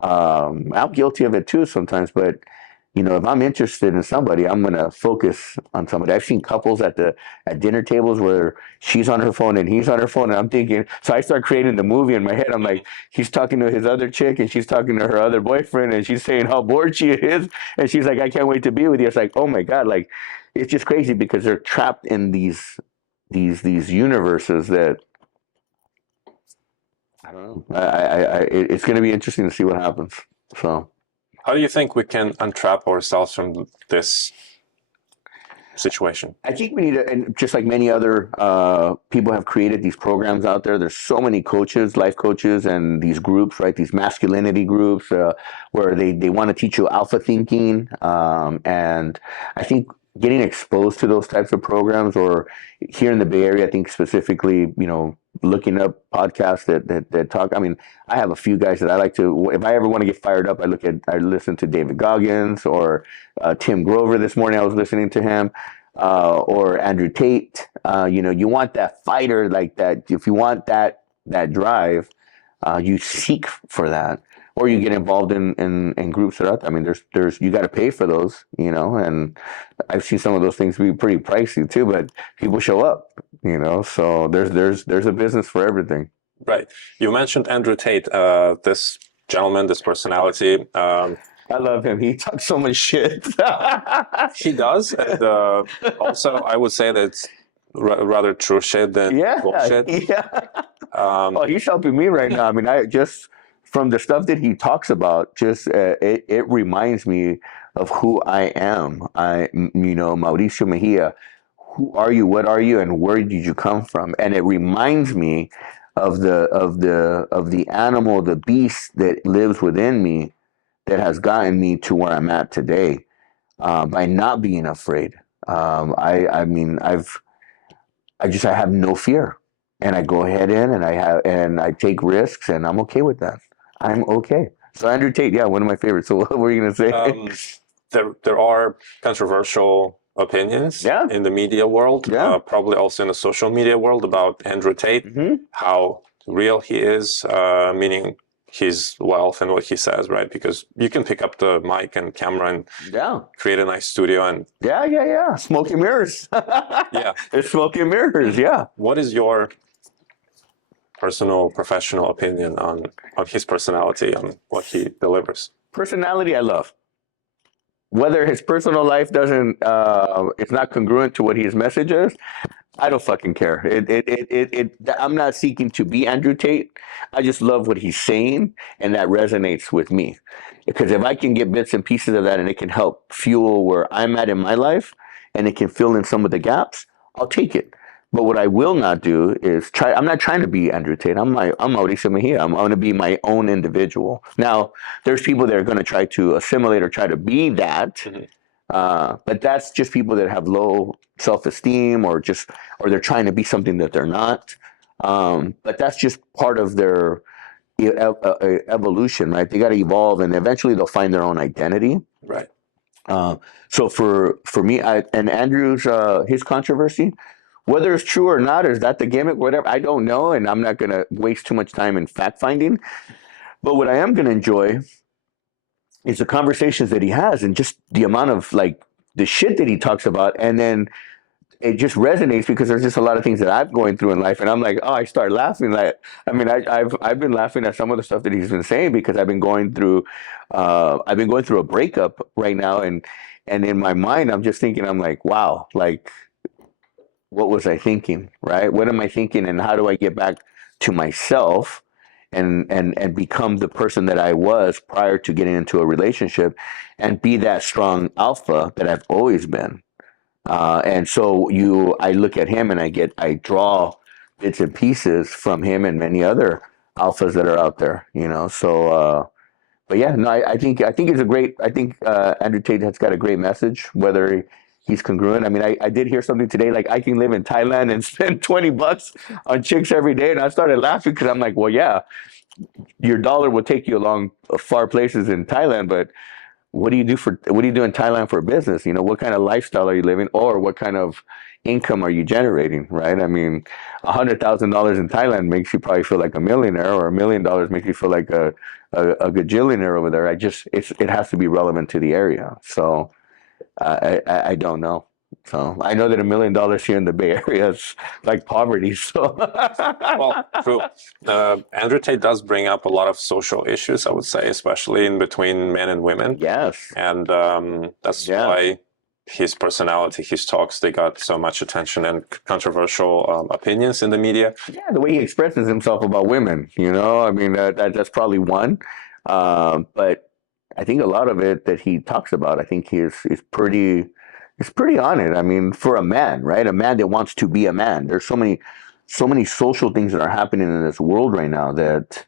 I'm guilty of it too sometimes, but you know, if I'm interested in somebody, I'm gonna focus on somebody. I've seen couples at dinner tables where she's on her phone and he's on her phone, and I'm thinking. So I start creating the movie in my head. I'm like, he's talking to his other chick, and she's talking to her other boyfriend, and she's saying how bored she is, and she's like, I can't wait to be with you. It's like, oh my god, like it's just crazy because they're trapped in these universes that I don't know. It's going to be interesting to see what happens. So. How do you think we can untrap ourselves from this situation? I think we need to, and just like many other people have created these programs out there. There's so many coaches, life coaches, and these groups, right? These masculinity groups where they want to teach you alpha thinking. And I think getting exposed to those types of programs, or here in the Bay Area, I think specifically, you know, looking up podcasts that talk. I mean, I have a few guys that I like to. If I ever want to get fired up, I listen to David Goggins or Tim Grover. This morning I was listening to him, or Andrew Tate. You know, you want that fighter like that. If you want that drive, you seek for that. or you get involved in groups that are out there. I mean, there's you got to pay for those, and I've seen some of those things be pretty pricey too, but people show up, so there's a business for everything. Right. You mentioned Andrew Tate, this gentleman, this personality. I love him. He talks so much shit. He does. And also, I would say that it's rather true shit than bullshit. Yeah. Oh, he's helping me right now. I mean, I just from the stuff that he talks about, just it reminds me of who I am. Mauricio Mejia. Who are you? What are you? And where did you come from? And it reminds me of the animal, the beast that lives within me, that has gotten me to where I'm at today, by not being afraid. I mean, I have no fear, and I go ahead and I take risks, and I'm okay with that. I'm okay. So Andrew Tate, yeah, one of my favorites. So what were you gonna say? There are controversial opinions in the media world, probably also in the social media world, about Andrew Tate, how real he is, meaning his wealth and what he says, right? Because you can pick up the mic and camera and create a nice studio and smoke and mirrors. It's smoke and mirrors. What is your personal, professional opinion on his personality, on what he delivers? Personality, I love. Whether his personal life doesn't, it's not congruent to what his message is, I don't fucking care. I'm not seeking to be Andrew Tate. I just love what he's saying, and that resonates with me. Because if I can get bits and pieces of that, and it can help fuel where I'm at in my life, and it can fill in some of the gaps, I'll take it. But what I will not do is try. I'm not trying to be Andrew Tate. I'm Mauricio Mejia. I'm going to be my own individual. Now, there's people that are going to try to assimilate or try to be that. But that's just people that have low self-esteem, or they're trying to be something that they're not. But that's just part of their evolution, right? They got to evolve, and eventually they'll find their own identity. Right. So for me, and Andrew's his controversy, whether it's true or not, or is that the gimmick, whatever, I don't know, and I'm not going to waste too much time in fact finding. But what I am going to enjoy is the conversations that he has, and just the amount of the shit that he talks about, and then it just resonates because there's just a lot of things that I'm going through in life, and I'm like, oh, I start laughing. I've been laughing at some of the stuff that he's been saying, because I've been going through a breakup right now, and in my mind I'm just thinking, I'm like, wow, what was I thinking, right? What am I thinking, and how do I get back to myself and become the person that I was prior to getting into a relationship, and be that strong alpha that I've always been. And so I look at him, and I draw bits and pieces from him and many other alphas that are out there, So, but yeah, no, I think it's a great. I think Andrew Tate has got a great message, whether he's congruent. I mean, I did hear something today, like, I can live in Thailand and spend $20 on chicks every day, and I started laughing, because I'm like, well, yeah, your dollar will take you along far places in Thailand, but what do you do in Thailand for business? What kind of lifestyle are you living, or what kind of income are you generating, right? I mean, $100,000 in Thailand makes you probably feel like a millionaire, or $1 million makes you feel like a gajillionaire over there. It has to be relevant to the area. So I don't know. So I know that $1 million here in the Bay Area is like poverty. So well, true. Andrew Tate does bring up a lot of social issues, I would say, especially in between men and women. Yes, and that's why his personality, his talks, they got so much attention and controversial opinions in the media. Yeah, the way he expresses himself about women, I mean, that's probably one. But I think a lot of it that he talks about, I think is pretty on it. I mean, for a man, right? A man that wants to be a man. There's so many social things that are happening in this world right now that,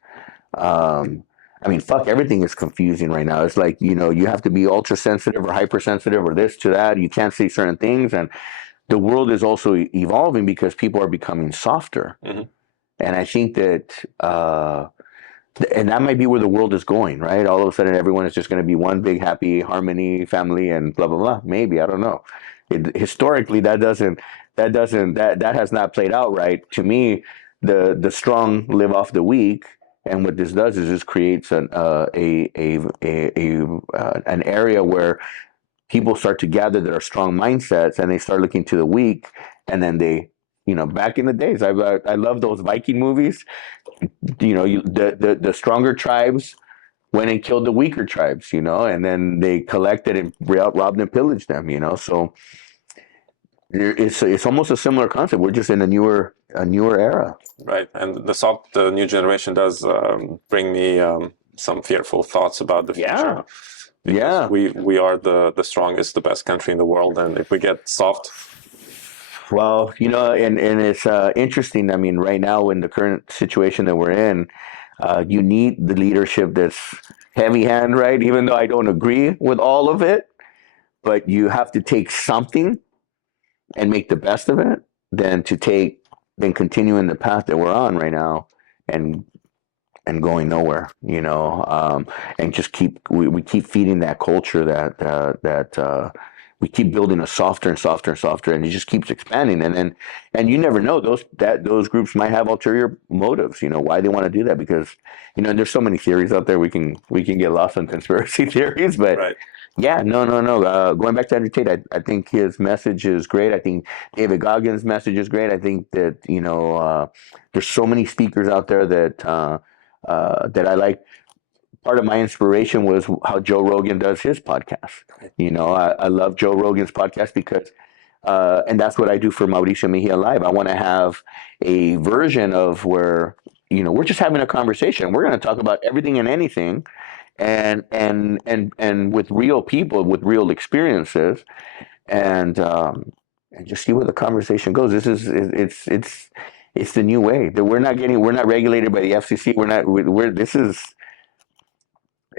I mean, fuck, everything is confusing right now. It's like, you have to be ultra sensitive or hypersensitive or this to that. You can't say certain things. And the world is also evolving because people are becoming softer. And I think that, and that might be where the world is going, right? All of a sudden, everyone is just going to be one big happy harmony family and blah, blah, blah. Maybe, I don't know. Historically, that has not played out right. To me, the strong live off the weak, And what this does is this creates an area where people start to gather that are strong mindsets, and they start looking to the weak, and then they, back in the days, I love those Viking movies. The stronger tribes went and killed the weaker tribes, and then they collected and robbed and pillaged them, So it's almost a similar concept. We're just in a newer era. Right, and the new generation does bring me some fearful thoughts about the future. Yeah. We are the strongest, the best country in the world, and if we get soft. Well, and it's interesting. I mean, right now in the current situation that we're in, you need the leadership that's heavy hand, right? Even though I don't agree with all of it, but you have to take something and make the best of it than continue in the path that we're on right now and going nowhere, and just we keep feeding that culture that we keep building a softer and softer and softer, and it just keeps expanding. And you never know, those groups might have ulterior motives, why they want to do that, because there's so many theories out there. We can get lost in conspiracy theories, but right. Yeah, no. Going back to Andrew Tate, I think his message is great. I think David Goggins' message is great. I think that there's so many speakers out there that I like. Part of my inspiration was how Joe Rogan does his podcast. I love Joe Rogan's podcast because, and that's what I do for Mauricio Mejia Live. I want to have a version of where we're just having a conversation. We're going to talk about everything and anything, and with real people with real experiences, and just see where the conversation goes. It's the new way that we're not regulated by the FCC. This is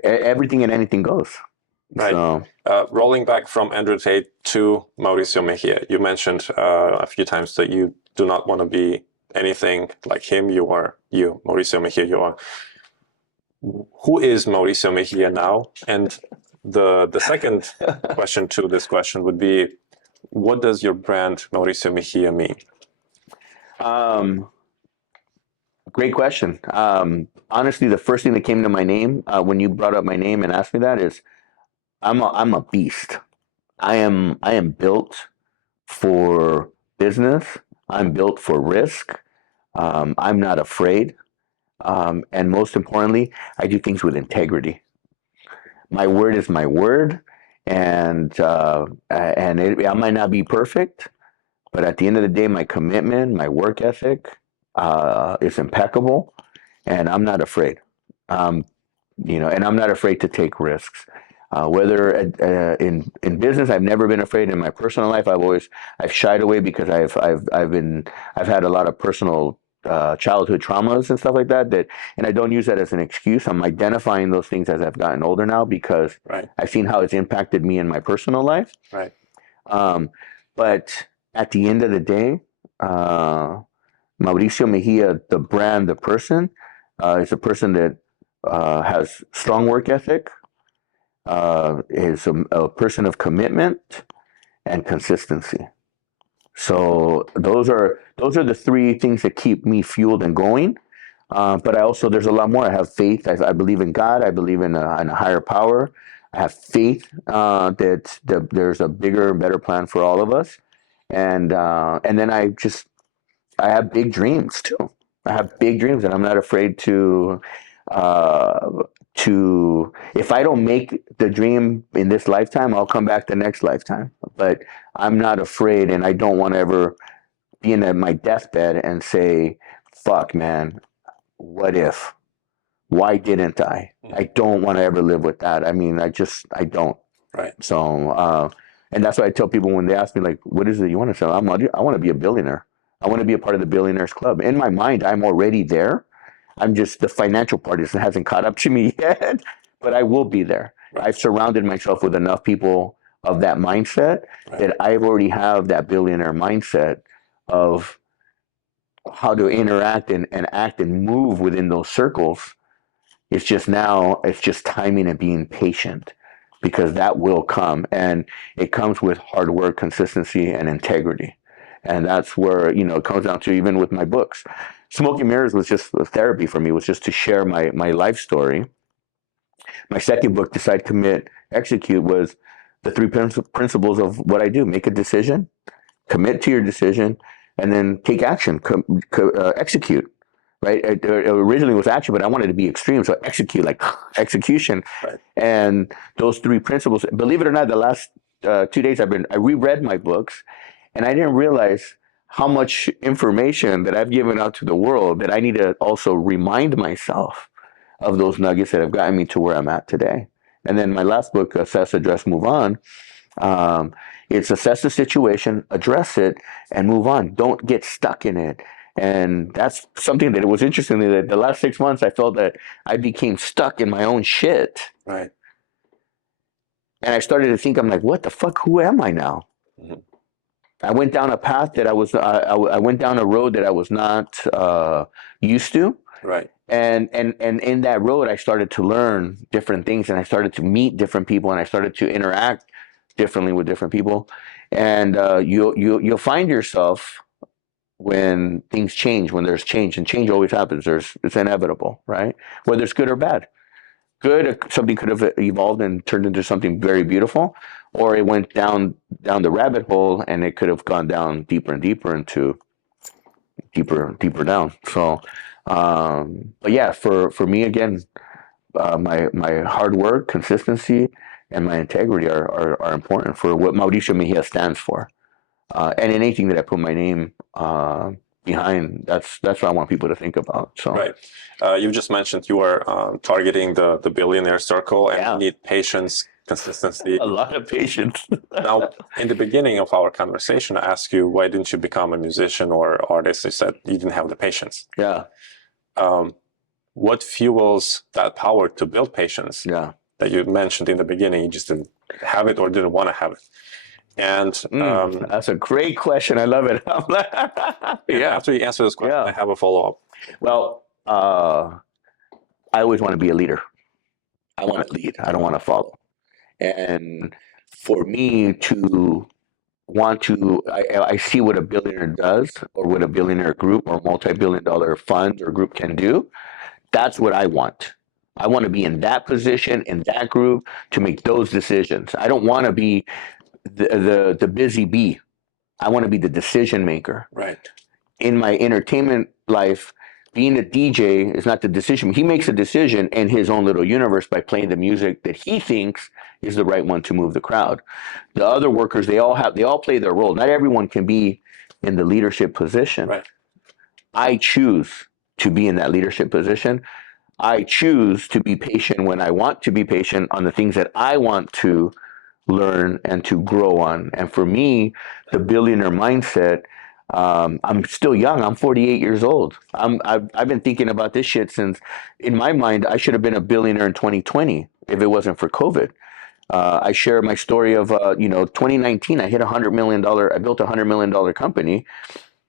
everything and anything goes. Right. So, rolling back from Andrew Tate to Mauricio Mejia, you mentioned a few times that you do not want to be anything like him. Mauricio Mejia, you are. Who is Mauricio Mejia now? And the second question to this question would be, what does your brand Mauricio Mejia mean? Great question. Honestly, the first thing that came to my name when you brought up my name and asked me that is, I'm a beast. I am built for business. I'm built for risk. I'm not afraid. And most importantly, I do things with integrity. My word is my word, and I might not be perfect, but at the end of the day, my commitment, my work ethic is impeccable, and I'm not afraid. And I'm not afraid to take risks. Whether in business, I've never been afraid. In my personal life, I've shied away because I've had a lot of personal childhood traumas and stuff like that. And I don't use that as an excuse. I'm identifying those things as I've gotten older now because right. I've seen how it's impacted me in my personal life. Right. But at the end of the day, Mauricio Mejia, the brand, the person, is a person that has strong work ethic, is a person of commitment and consistency. So those are the three things that keep me fueled and going. But there's a lot more. I have faith. I believe in God. I believe in a higher power. I have faith that there's a bigger and better plan for all of us. And then I have big dreams too. I have big dreams, and I'm not afraid to if I don't make the dream in this lifetime, I'll come back the next lifetime. But I'm not afraid, and I don't want to ever be in my deathbed and say, fuck, man, what if? Why didn't I? I don't want to ever live with that. I mean, I don't. Right. So, and that's why I tell people when they ask me, like, what is it you want to say? I want to be a billionaire. I want to be a part of the Billionaires Club. In my mind, I'm already there. I'm just, the financial part hasn't caught up to me yet, but I will be there. Right. I've surrounded myself with enough people of that mindset that I already have that billionaire mindset of how to interact and act and move within those circles. It's just timing and being patient, because that will come, and it comes with hard work, consistency, and integrity. And that's where, it comes down to, even with my books. Smoke and Mirrors was just therapy for me. Was just to share my life story. My second book, Decide, Commit, Execute, was the three principles of what I do: make a decision, commit to your decision, and then take action. Execute. Right. It originally was action, but I wanted to be extreme, so execute, like execution. Right. And those three principles. Believe it or not, the last 2 days I reread my books, and I didn't realize how much information that I've given out to the world that I need to also remind myself of those nuggets that have gotten me to where I'm at today. And then my last book, Assess, Address, Move On. It's assess the situation, address it, and move on. Don't get stuck in it. And that's something that it was interesting that the last 6 months I felt that I became stuck in my own shit. Right. And I started to think, I'm like, what the fuck? Who am I now? Mm-hmm. I went down a path that I went down a road that I was not used to. Right. And in that road, I started to learn different things, and I started to meet different people, and I started to interact differently with different people. And you'll find yourself when things change, when there's change, and change always happens. It's inevitable, right? Whether it's good or bad. Good, something could have evolved and turned into something very beautiful, or it went down the rabbit hole, and it could have gone down deeper and deeper into deeper down. So, but yeah, for me again, my hard work, consistency, and my integrity are important for what Mauricio Mejia stands for. And anything that I put my name behind, that's what I want people to think about. So right, you just mentioned you are targeting the billionaire circle, and you need patience, consistency, a lot of patience. Now, in the beginning of our conversation, I asked you why didn't you become a musician or artist. You said you didn't have the patience. Yeah. What fuels that power to build patience? Yeah. That you mentioned in the beginning, you just didn't have it or didn't want to have it. And that's a great question. I love it. Yeah. After you answer this question, I have a follow-up. Well, I always want to be a leader. I want to lead. I don't want to follow. And for me to want to, I see what a billionaire does, or what a billionaire group or multi-billion-dollar fund or group can do. That's what I want. I want to be in that position, in that group, to make those decisions. I don't want to be the busy bee. I want to be the decision maker. Right. In my entertainment life, being a DJ is not the decision. He makes a decision in his own little universe by playing the music that he thinks is the right one to move the crowd. The other workers, they all play their role. Not everyone can be in the leadership position. Right. I choose to be in that leadership position. I choose to be patient when I want to be patient on the things that I want to learn and to grow on. And for me, the billionaire mindset, I'm still young. I'm 48 years old. I've been thinking about this shit since, in my mind, I should have been a billionaire in 2020 if it wasn't for COVID. I share my story of 2019. I hit $100 million. I built $100 million company,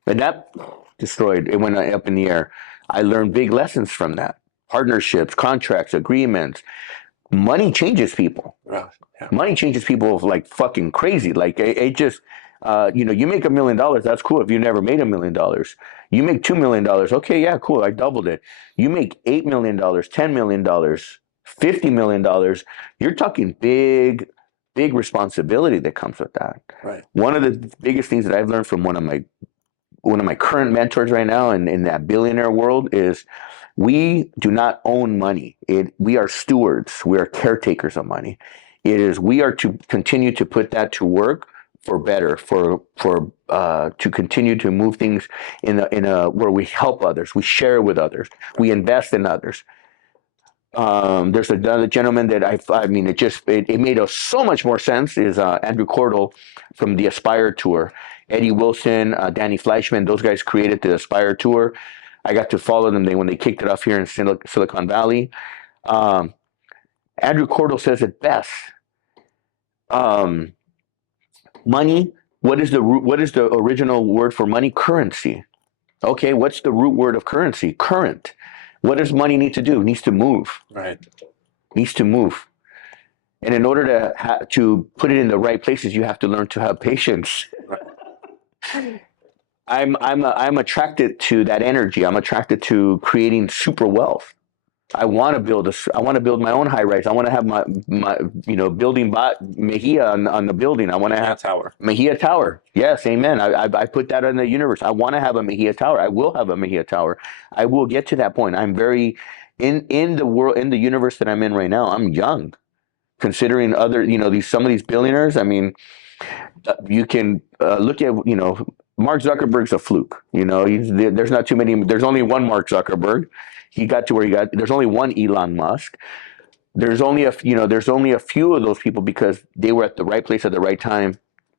and that destroyed. It went up in the air. I learned big lessons from that: partnerships, contracts, agreements. Money changes people. Yeah. Money changes people like fucking crazy. Like it just, you make $1 million. That's cool. If you never made $1 million, you make $2 million. Okay, yeah, cool. I doubled it. You make $8 million, $10 million, $50 million. You're talking big responsibility that comes with that. Right. One of the biggest things that I've learned from one of my current mentors right now in that billionaire world is, we do not own money. We are stewards. We are caretakers of money. We are to continue to put that to work for better, to continue to move things in a where we help others, we share with others, we invest in others. There's another gentleman that it made so much more sense, is Andrew Cordell from the Aspire Tour. Eddie Wilson, Danny Fleischman, those guys created the Aspire Tour. I got to follow them when they kicked it off here in Silicon Valley. Andrew Cordell says it best. Money. What is the original word for money? Currency. Okay, what's the root word of currency? Current. What does money need to do? It needs to move. Right. Needs to move. And in order to put it in the right places, you have to learn to have patience. Right. I'm attracted to that energy. I'm attracted to creating super wealth. I want to build my own high rise. I want to have my building Mejia on the building. I want to have Tower. Mejia Tower. Yes, amen. I put that in the universe. I want to have a Mejia Tower. I will have a Mejia Tower. I will get to that point. I'm very in the world, in the universe that I'm in right now. I'm young, considering other some of these billionaires. I mean, you can look at Mark Zuckerberg's a fluke. There's not too many. There's only one Mark Zuckerberg. He got to where he got. There's only one Elon Musk. There's only a few of those people because they were at the right place at the right time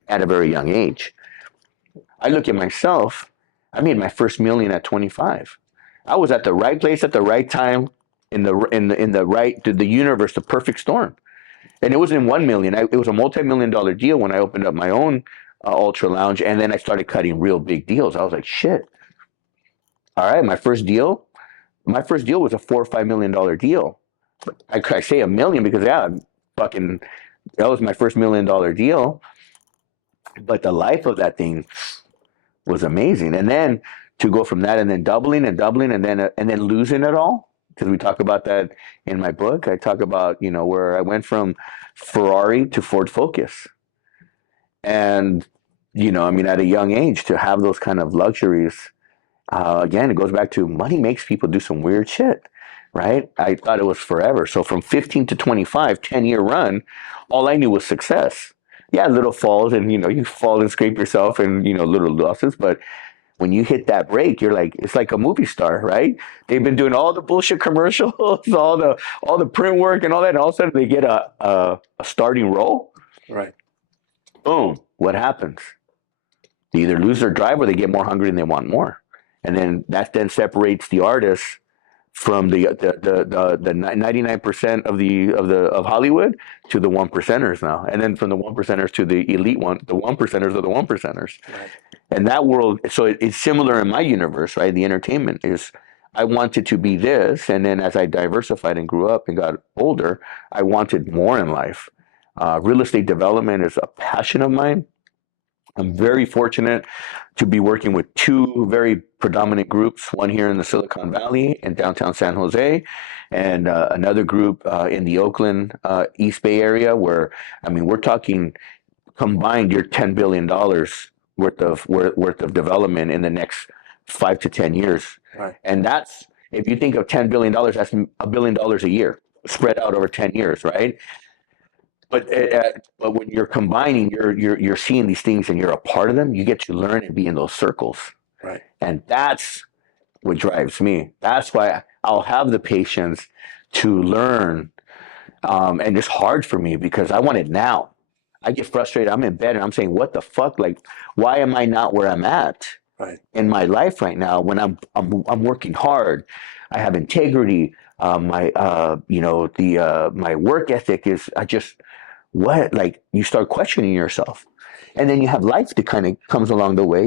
at a very young age. I look at myself. I made my first million at 25. I was at the right place at the right time in the universe, the perfect storm. And it wasn't 1 million. It was a multi-million-dollar deal when I opened up my own ultra lounge, and then I started cutting real big deals. I was like, shit. All right, my first deal was a $4 or $5 million deal. I say a million because that was my first $1 million deal. But the life of that thing was amazing. And then to go from that and then doubling and doubling and then losing it all, because we talk about that in my book. I talk about where I went from Ferrari to Ford Focus, and at a young age to have those kind of luxuries. Again, it goes back to money makes people do some weird shit, right? I thought it was forever. So from 15 to 25, 10-year run, all I knew was success. Yeah, little falls and you fall and scrape yourself and little losses, but when you hit that break, you're like, it's like a movie star, right? They've been doing all the bullshit commercials, all the print work and all that, and all of a sudden they get a starting role. Right. Boom. What happens? They either lose their drive or they get more hungry and they want more. And then that then separates the artist from the 99% of Hollywood to the 1%ers now. And then from the 1%ers to the elite the 1%ers are the 1%ers. Right. And that world, so it's similar in my universe, right? The entertainment is, I wanted to be this. And then as I diversified and grew up and got older, I wanted more in life. Real estate development is a passion of mine. I'm very fortunate to be working with two very predominant groups, one here in the Silicon Valley in downtown San Jose, and another group in the Oakland East Bay area where, we're talking combined your $10 billion worth of development in the next 5 to 10 years. Right. And that's, if you think of $10 billion, that's $1 billion a year spread out over 10 years, right? But when you're combining, you're seeing these things and you're a part of them. You get to learn and be in those circles, right? And that's what drives me. That's why I'll have the patience to learn, and it's hard for me because I want it now. I get frustrated. I'm in bed and I'm saying, "What the fuck? Like, why am I not where I'm at in my life right now? When I'm working hard, I have integrity. My work ethic is what, like, you start questioning yourself, and then you have life that kind of comes along the way.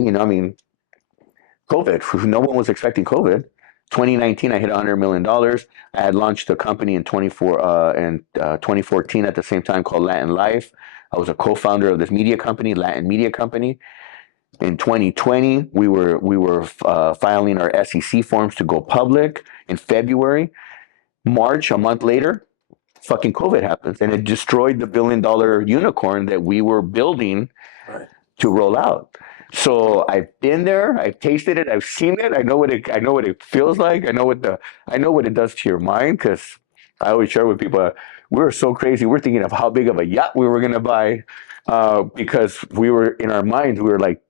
COVID, no one was expecting COVID. 2019, I hit $100 million. I had launched a company in 2014 at the same time called Latin Life. I was a co-founder of this media company, Latin Media Company. In 2020, we were filing our SEC forms to go public in February. March, a month later, fucking COVID happens, and it destroyed the $1 billion unicorn that we were building to roll out. So I've been there, I've tasted it, I've seen it. I know what it feels like. I know what it does to your mind, because I always share with people, we were so crazy. We're thinking of how big of a yacht we were going to buy, because we were in our minds, we were like,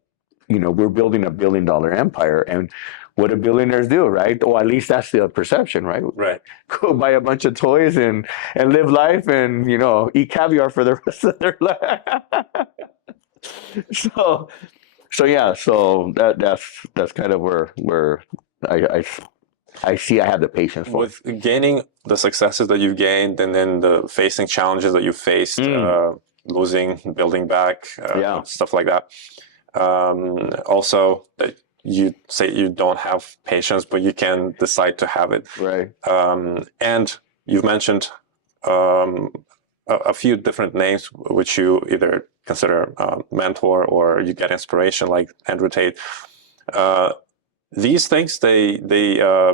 we're building a $1 billion empire, and what do billionaires do, right? Or at least that's the perception, right? Right. Go buy a bunch of toys and live life and, eat caviar for the rest of their life. So that's kind of where I see I have the patience for. With gaining the successes that you've gained and then the facing challenges that you faced, losing, building back, stuff like that. Also, that you say you don't have patience, but you can decide to have it. Right. And you've mentioned a few different names which you either consider mentor or you get inspiration, like Andrew Tate. These things, they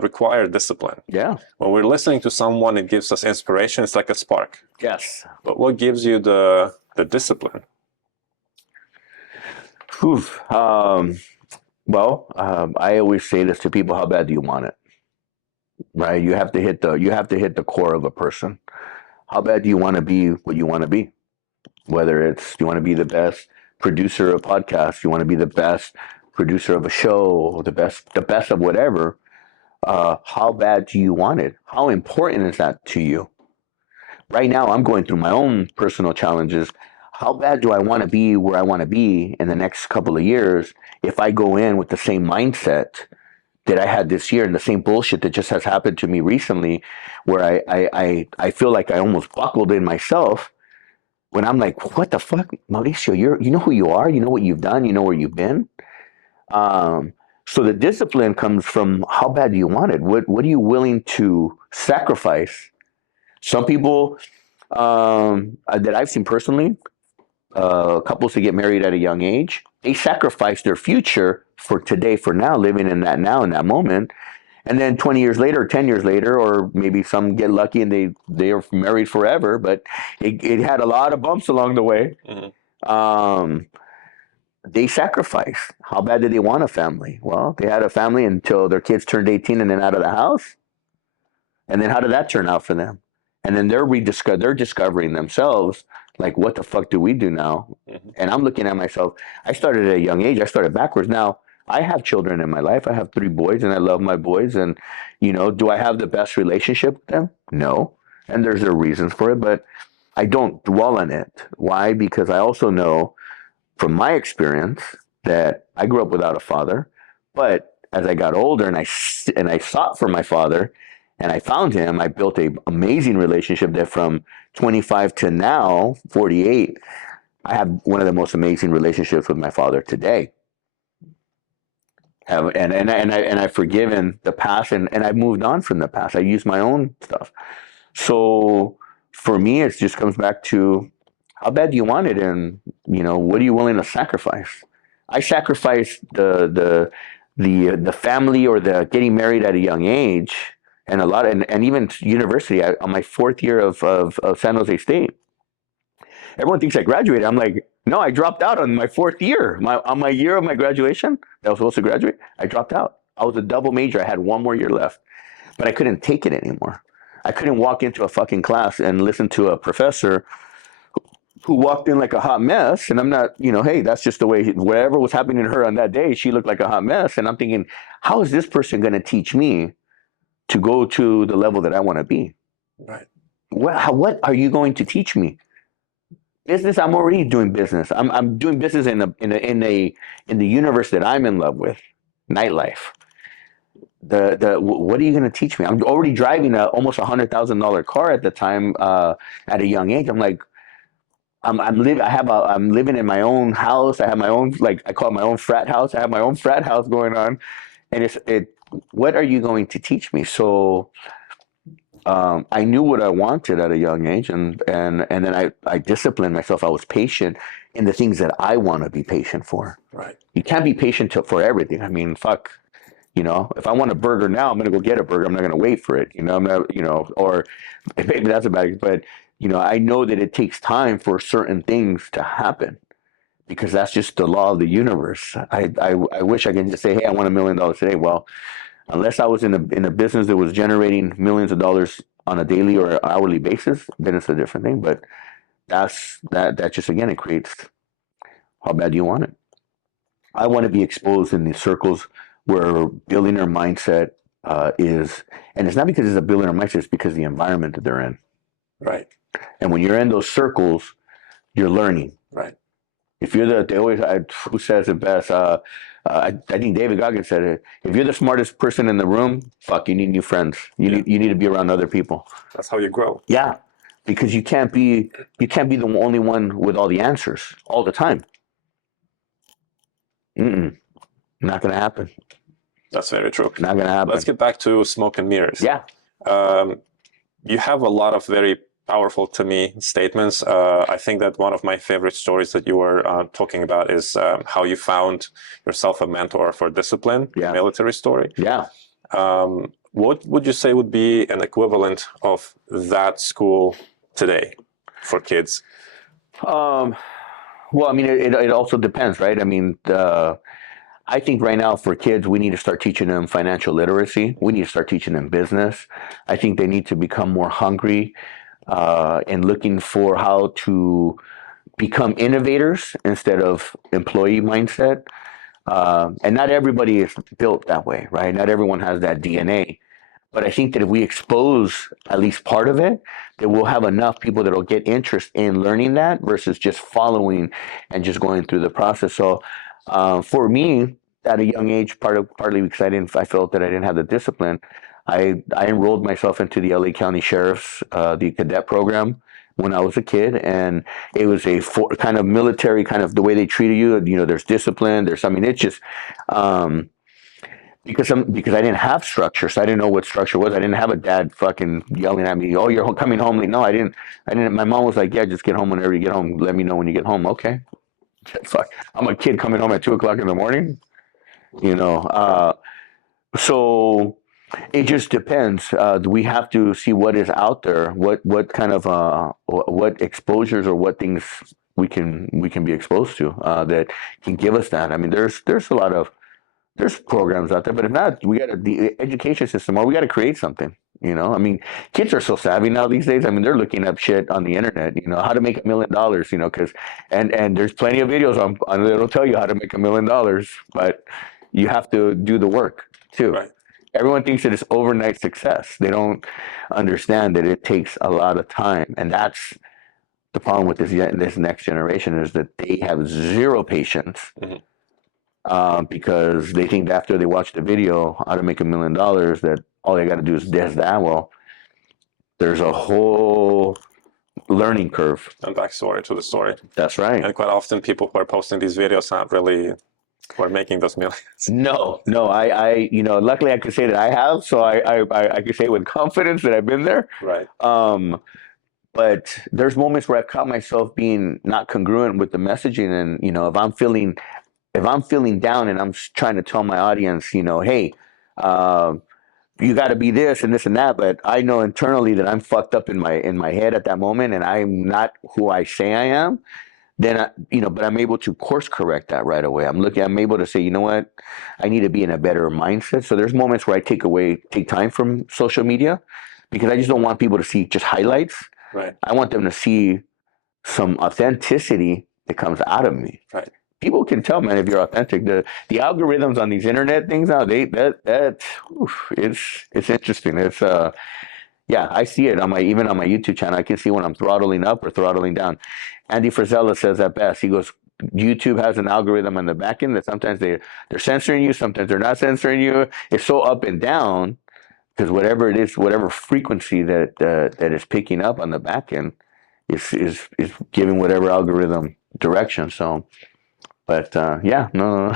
require discipline. Yeah. When we're listening to someone, it gives us inspiration. It's like a spark. Yes. But what gives you the discipline? Oof. I always say this to people: how bad do you want it? Right? You have to hit the core of a person. How bad do you want to be what you want to be? Whether it's you want to be the best producer of podcasts, you want to be the best producer of a show, the best of whatever. How bad do you want it? How important is that to you? Right now, I'm going through my own personal challenges. How bad do I want to be where I want to be in the next couple of years if I go in with the same mindset that I had this year and the same bullshit that just has happened to me recently, where I feel like I almost buckled in myself when I'm like, what the fuck, Mauricio, you know who you are, you know what you've done, you know where you've been. So the discipline comes from how bad do you want it? What are you willing to sacrifice? Some people that I've seen personally, couples that get married at a young age, they sacrifice their future for today, for now, living in that now, in that moment. And then 20 years later, or 10 years later, or maybe some get lucky and they are married forever, but it had a lot of bumps along the way. Mm-hmm. They sacrificed. How bad did they want a family? Well, they had a family until their kids turned 18 and then out of the house. And then how did that turn out for them? And then they're discovering themselves, like, what the fuck do we do now? Mm-hmm. And I'm looking at myself. I started at a young age. I started backwards. Now, I have children in my life. I have 3 boys, and I love my boys. And, do I have the best relationship with them? No. And there's their reasons for it, but I don't dwell on it. Why? Because I also know from my experience that I grew up without a father, but as I got older and I sought for my father, and I found him, I built an amazing relationship that from 25 to now, 48, I have one of the most amazing relationships with my father today. I've forgiven the past, and I've moved on from the past. I use my own stuff. So for me, it just comes back to how bad do you want it, and what are you willing to sacrifice? I sacrificed the family or the getting married at a young age, and a lot, and even university. On my 4th year of San Jose State, everyone thinks I graduated. I'm like, no, I dropped out on my 4th year. On my year of my graduation, that I was supposed to graduate, I dropped out. I was a double major. I had 1 more year left, but I couldn't take it anymore. I couldn't walk into a fucking class and listen to a professor who walked in like a hot mess. And I'm not, hey, that's just the way, whatever was happening to her on that day, she looked like a hot mess. And I'm thinking, how is this person going to teach me to go to the level that I want to be? Right. What are you going to teach me? Business, I'm already doing business. I'm doing business in the universe that I'm in love with, nightlife. What are you going to teach me? I'm already driving a almost $100,000 car at the time, at a young age. I'm like, I'm living in my own house. I have my own, like, I call it my own frat house. I have my own frat house going on, and what are you going to teach me? So I knew what I wanted at a young age, and then I disciplined myself. I was patient in the things that I want to be patient for. Right. You can't be patient for everything. I mean, fuck. If I want a burger now, I'm going to go get a burger. I'm not going to wait for it. I'm not, or maybe that's about it. But, I know that it takes time for certain things to happen because that's just the law of the universe. I wish I could just say, hey, I want $1 million today. Well, unless I was in a business that was generating millions of dollars on a daily or hourly basis, then it's a different thing. But that just, again, it creates how bad do you want it? I want to be exposed in these circles where billionaire mindset is, and it's not because it's a billionaire mindset, it's because of the environment that they're in. Right. And when you're in those circles, you're learning. Right. If you're who says it best? I think David Goggins said it. If you're the smartest person in the room, fuck, you need new friends. You need to be around other people. That's how you grow. Yeah, because you can't be the only one with all the answers all the time. Not going to happen. That's very true. Not going to happen. Let's get back to smoke and mirrors. Yeah. You have a lot of very powerful to me statements. I think that one of my favorite stories that you were talking about is how you found yourself a mentor for discipline, military story. Yeah. What would you say would be an equivalent of that school today for kids? Well, I mean, it also depends, right? I mean, I think right now for kids, we need to start teaching them financial literacy. We need to start teaching them business. I think they need to become more hungry and looking for how to become innovators instead of employee mindset. And not everybody is built that way, right? Not everyone has that DNA. But I think that if we expose at least part of it, that we'll have enough people that will get interest in learning that versus just following and just going through the process. So for me, at a young age, partly because I felt that I didn't have the discipline. I enrolled myself into the LA County Sheriff's the cadet program when I was a kid, and it was kind of military, kind of the way they treated you. You know, there's discipline. I mean, it's just. Because I didn't have structure, so I didn't know what structure was. I didn't have a dad fucking yelling at me, "Oh, you're coming home late." No, I didn't. My mom was like, "Yeah, just get home whenever you get home. Let me know when you get home." Okay. Fuck. I'm a kid coming home at 2 o'clock in the morning. You know. So it just depends. We have to see what is out there. What kind of what exposures or what things we can be exposed to that can give us that. I mean, there's a lot of programs out there, but if not, we got the education system, or we got to create something. You know, I mean, kids are so savvy now these days. I mean, they're looking up shit on the internet. You know, how to make $1 million. You know, because and there's plenty of videos on that'll tell you how to make $1 million, but you have to do the work too. Right. Everyone thinks that it's overnight success. They don't understand that it takes a lot of time, and that's the problem with this next generation is that they have zero patience. Mm-hmm. Because they think that after they watch the video how to make $1 million, that all they got to do is this, that. Well, there's a whole learning curve and backstory to the story. That's right. And quite often people who are posting these videos not really who are making those millions. No, I you know, luckily I can say that I have, so I can say with confidence that I've been there. Right. But there's moments where I've caught myself being not congruent with the messaging, and you know, if I'm feeling down and I'm trying to tell my audience, you know, hey, you got to be this and this and that, but I know internally that I'm fucked up in my head at that moment, and I'm not who I say I am. Then but I'm able to course correct that right away. I'm able to say, you know what, I need to be in a better mindset. So there's moments where I take time from social media, because I just don't want people to see just highlights. Right. I want them to see some authenticity that comes out of me. Right. People can tell, man, if you're authentic. The algorithms on these internet things now, it's interesting. It's yeah, I see it even on my YouTube channel. I can see when I'm throttling up or throttling down. Andy Frisella says that best. He goes, YouTube has an algorithm on the back end that sometimes they're censoring you, sometimes they're not censoring you. It's so up and down because whatever it is, whatever frequency that is picking up on the back end is giving whatever algorithm direction. So. But yeah, no.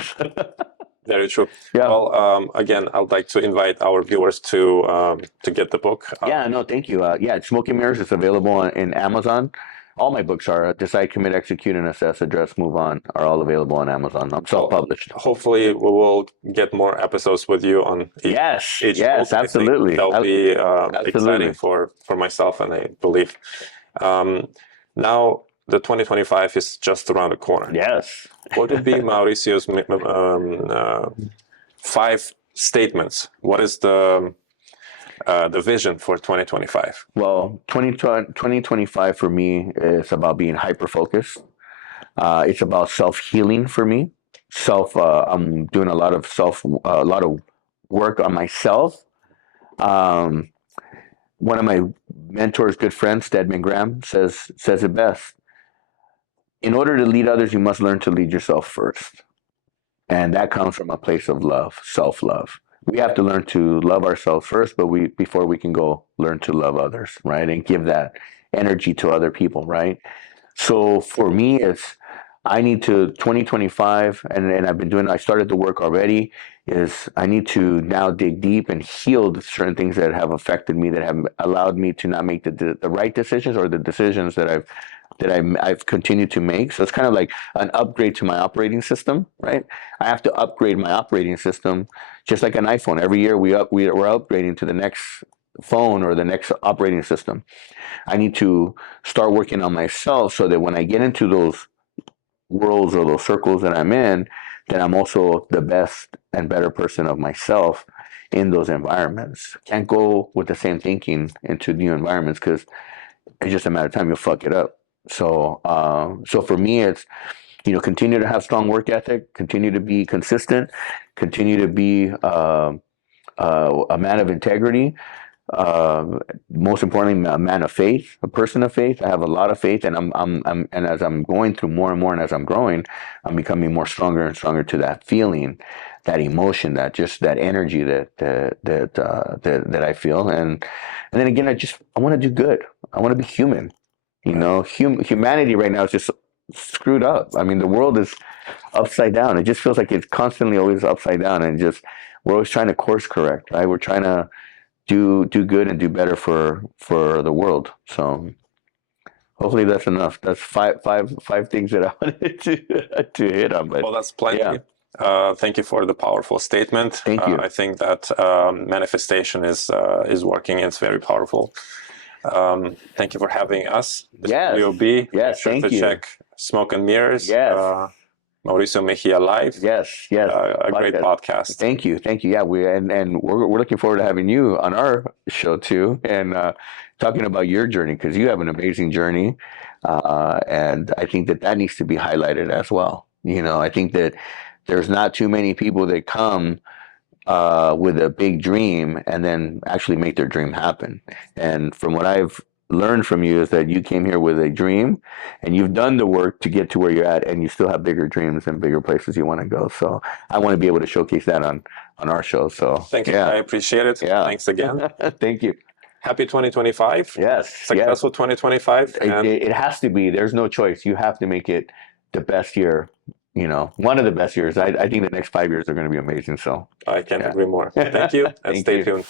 Very true. Yeah. Well, again, I'd like to invite our viewers to get the book. Yeah, no, thank you. Yeah, it's Smoke and Mirrors. It's available in Amazon. All my books are Decide, Commit, Execute, and Assess, Address, Move On are all available on Amazon. I'm self-published. Hopefully, we will get more episodes with you on each book. Absolutely. That'll be exciting for myself, and I believe. Now, the 2025 is just around the corner. Yes. What would be Mauricio's 5 statements? What is the vision for 2025? Well, 2025 for me is about being hyper-focused. It's about self-healing for me. I'm doing a lot of work on myself. One of my mentors, good friend, Stedman Graham, says it best. In order to lead others, you must learn to lead yourself first. And that comes from a place of love, self-love. We have to learn to love ourselves first, but before we can go learn to love others, right? And give that energy to other people, right? So for me, I need to 2025, and I started the work already, is I need to now dig deep and heal the certain things that have affected me, that have allowed me to not make the right decisions, or the decisions that I've continued to make. So it's kind of like an upgrade to my operating system, right? I have to upgrade my operating system, just like an iPhone. Every year we're upgrading to the next phone or the next operating system. I need to start working on myself so that when I get into those worlds or those circles that I'm in, that I'm also the best and better person of myself in those environments. Can't go with the same thinking into new environments, because it's just a matter of time you'll fuck it up. So, so for me, it's, continue to have strong work ethic, continue to be consistent, continue to be a man of integrity, uh, most importantly, a man of faith, a person of faith. I have a lot of faith, and and as I'm going through more and more, and as I'm growing, I'm becoming more stronger and stronger to that feeling, that emotion, that energy that I feel, and then again, I want to do good. I want to be human. Humanity right now is just screwed up. I mean, the world is upside down. It just feels like it's constantly always upside down, and just we're always trying to course correct, right? We're trying to do good and do better for the world. So hopefully that's enough. That's five things that I wanted to hit on. But well, that's plenty. Yeah. Thank you for the powerful statement. Thank you. I think that manifestation is working. It's very powerful. Thank you for having us. Yes. WOB. Yes. Make sure Thank to you. check Smoke and Mirrors. Yes. Mauricio Mejia Live. Yes. A great podcast. Thank you. Yeah, we're looking forward to having you on our show too, and talking about your journey, because you have an amazing journey, and I think that needs to be highlighted as well. I think that there's not too many people that come with a big dream and then actually make their dream happen. And from what I've learned from you is that you came here with a dream, and you've done the work to get to where you're at, and you still have bigger dreams and bigger places you want to go. So I want to be able to showcase that on our show. So thank you. Yeah. I appreciate it. Yeah. Thanks again. Thank you. Happy 2025. Yes. Successful 2025. It has to be. There's no choice. You have to make it the best year. One of the best years. I think the next 5 years are going to be amazing. So I can't agree more. Thank you, and stay tuned.